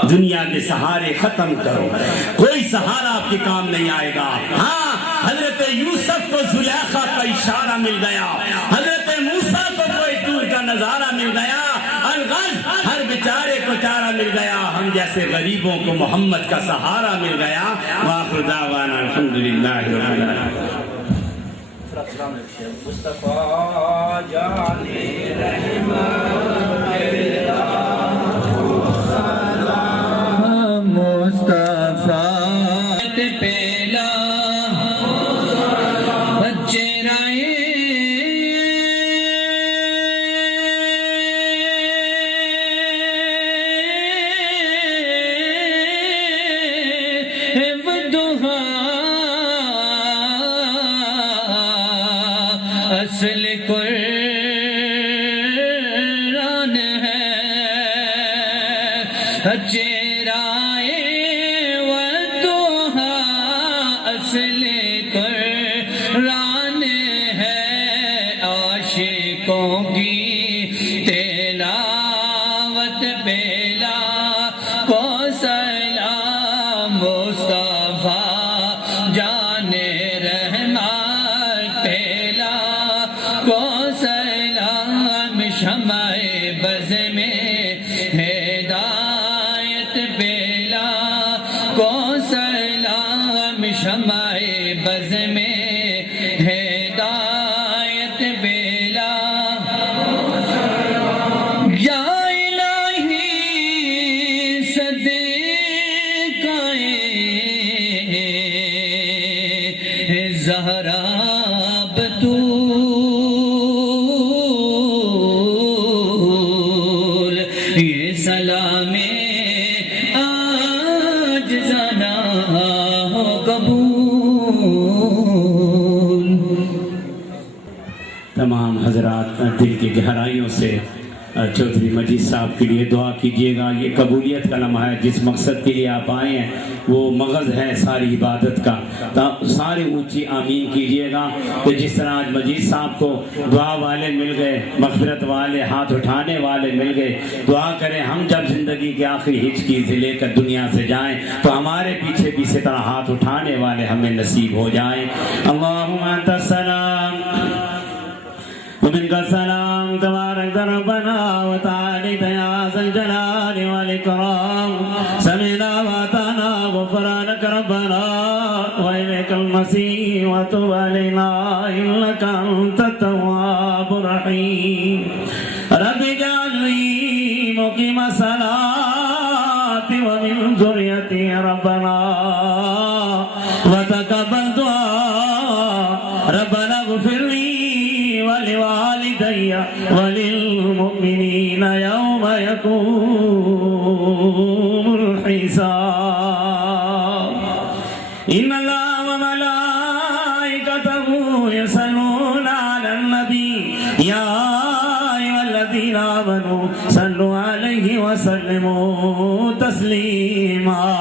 دنیا کے سہارے ختم کرو کوئی سہارا آپ کے کام نہیں آئے گا ہاں حضرت یوسف کو زلیخا کا اشارہ مل گیا حضرت موسیٰ کو کوئی دور کا نظارہ مل گیا الغرض ہر بیچارے کو چارہ مل گیا ہم جیسے غریبوں کو محمد کا سہارا مل گیا وآخر دعوانا الحمدللہ رب العالمین مصطفیٰ جانے رحمت مصطفیٰ پہلا بچے رائے اصل قرآن ہے چہرائے ودوہا اصل قرآن ہے عاشقوں کی تلاوت پہلا کو سلام مصطفیٰ جانے رحمت پہلا کو سلام شمع بز میں ہدایت پہلا کو سلام شمع بز میں ہدایت پہلا یا الہی صدقائے زہرا بطول یہ سلام آج زنا ہو قبول تمام حضرات دل کی گہرائیوں سے چودھری مجید صاحب کے لیے دعا کیجئے گا یہ قبولیت کا لمحہ ہے جس مقصد کے لیے آپ آئے ہیں وہ مغز ہے ساری عبادت کا سارے اونچی آمین کیجئے گا کہ جس طرح آج مجید صاحب کو دعا والے مل گئے مغفرت والے ہاتھ اٹھانے والے مل گئے دعا کریں ہم جب زندگی کے آخری ہچکی سے لے کر دنیا سے جائیں تو ہمارے پیچھے بھی اسی طرح ہاتھ اٹھانے والے ہمیں نصیب ہو جائیں اللہم انت السلام ومنك السلام تبارك ربنا وتعالى يا ذا الجلال والإكرام سمعنا وأطعنا غفرانك ربنا وإليك المصير وتب علينا إنك أنت التواب الرحيم رب اجعلني مقيم الصلاة ومن ذريتي ربنا وتقبل دعاء ربنا اغفر لي علي وللمؤمنين يوم يقوم الحساب إن الله وملائكته يصلون على النبي يا أيها الذين آمنوا صلوا عليه وسلموا تسليما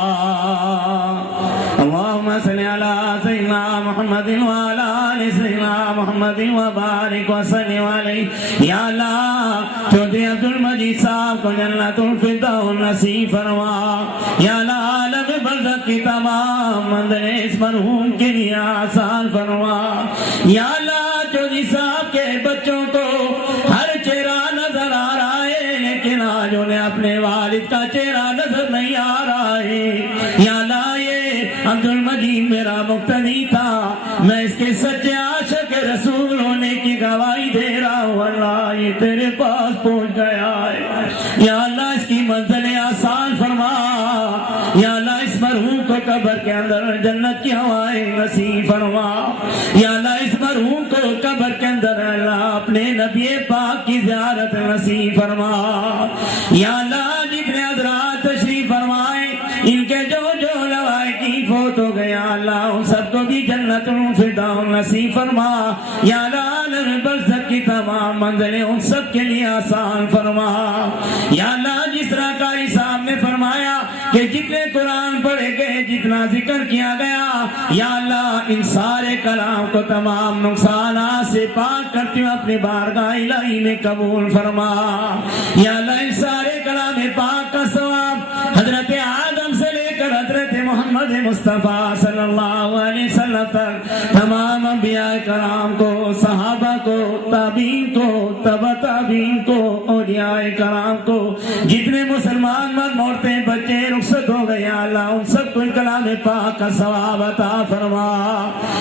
اللهم صل على سيدنا محمد وعلى آل سيدنا محمد وبارك وسلم عليه یا اللہ چودھری عبدالمجید صاحب کو جنت الفردوس نصیب فرما یا اللہ عالم برزخ کی تمام منزلیں اس مرحوم کے لیے آسان فرما یا اللہ چودھری صاحب کے بچوں کو ہر چہرہ نظر آ رہا ہے لیکن آج انہیں اپنے والد کا چہرہ نظر نہیں آ رہا ہے یا اللہ یہ عبدالمجید میرا مقتدی تھا میں اس کے سچے عاشق رسول ہونے کی گواہی دے رہا ہوں اللہ یہ تیرے پاس پہنچ گیا ہے یا اللہ اس کی منزلیں آسان فرما یا اللہ اس مرحوم کو قبر کے اندر جنت کی ہوائیں نصیب فرما یا اللہ اس مرحوم کو قبر کے اندر اللہ اپنے نبی پاک کی زیارت نصیب فرما یا اللہ جتنے حضرات تشریف فرمائے ان کے جو لوائقین فوت ہو گیا اللہ ان سب کو بھی جنت الفردوس نصیب فرما یا اللہ عالم برزخ کی تمام منزلیں ان سب کے لیے آسان فرما یا اللہ جس طرح قاری صاحب نے فرمایا کہ جتنے قرآن پڑھے گئے جتنا ذکر کیا گیا یا اللہ ان سارے کلام کو تمام نقصانات سے پاک کرتے ہوئے اپنے بارگاہ الہی میں قبول فرما یا اللہ ان سارے کلام پاک کا ثواب حضرت آدم سے لے کر حضرت محمد مصطفیٰ صلی اللہ علیہ وسلم تک تمام انبیاء کرام کو صحابہ کو تابعین کو تبع تابعین کو اولیاء کرام کو جتنے مسلمان مرد عورتیں بچے رخصت ہو گئے یا اللہ ان سب کو کلام پاک کا ثواب عطا فرما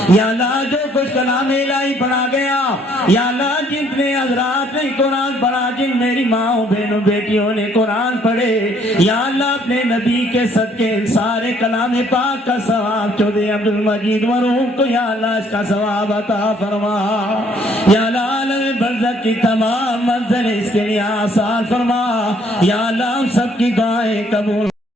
یا اللہ جو کچھ کلام الہی پڑھا گیا یا اللہ جتنے حضرات نے قرآن پڑھا جن میری ماں بہنوں بیٹیوں نے قرآن پڑھے یا اللہ اپنے نبی کے صدقے سارے کلام پاک کا ثواب چودھری عبدالمجید مرحوم کو یا اللہ اس کا ثواب عطا فرما یا اللہ عالم برزخ کی تمام منزلیں اس کے لیے آسان فرما یا اللہ ہم سب کی دعائیں قبول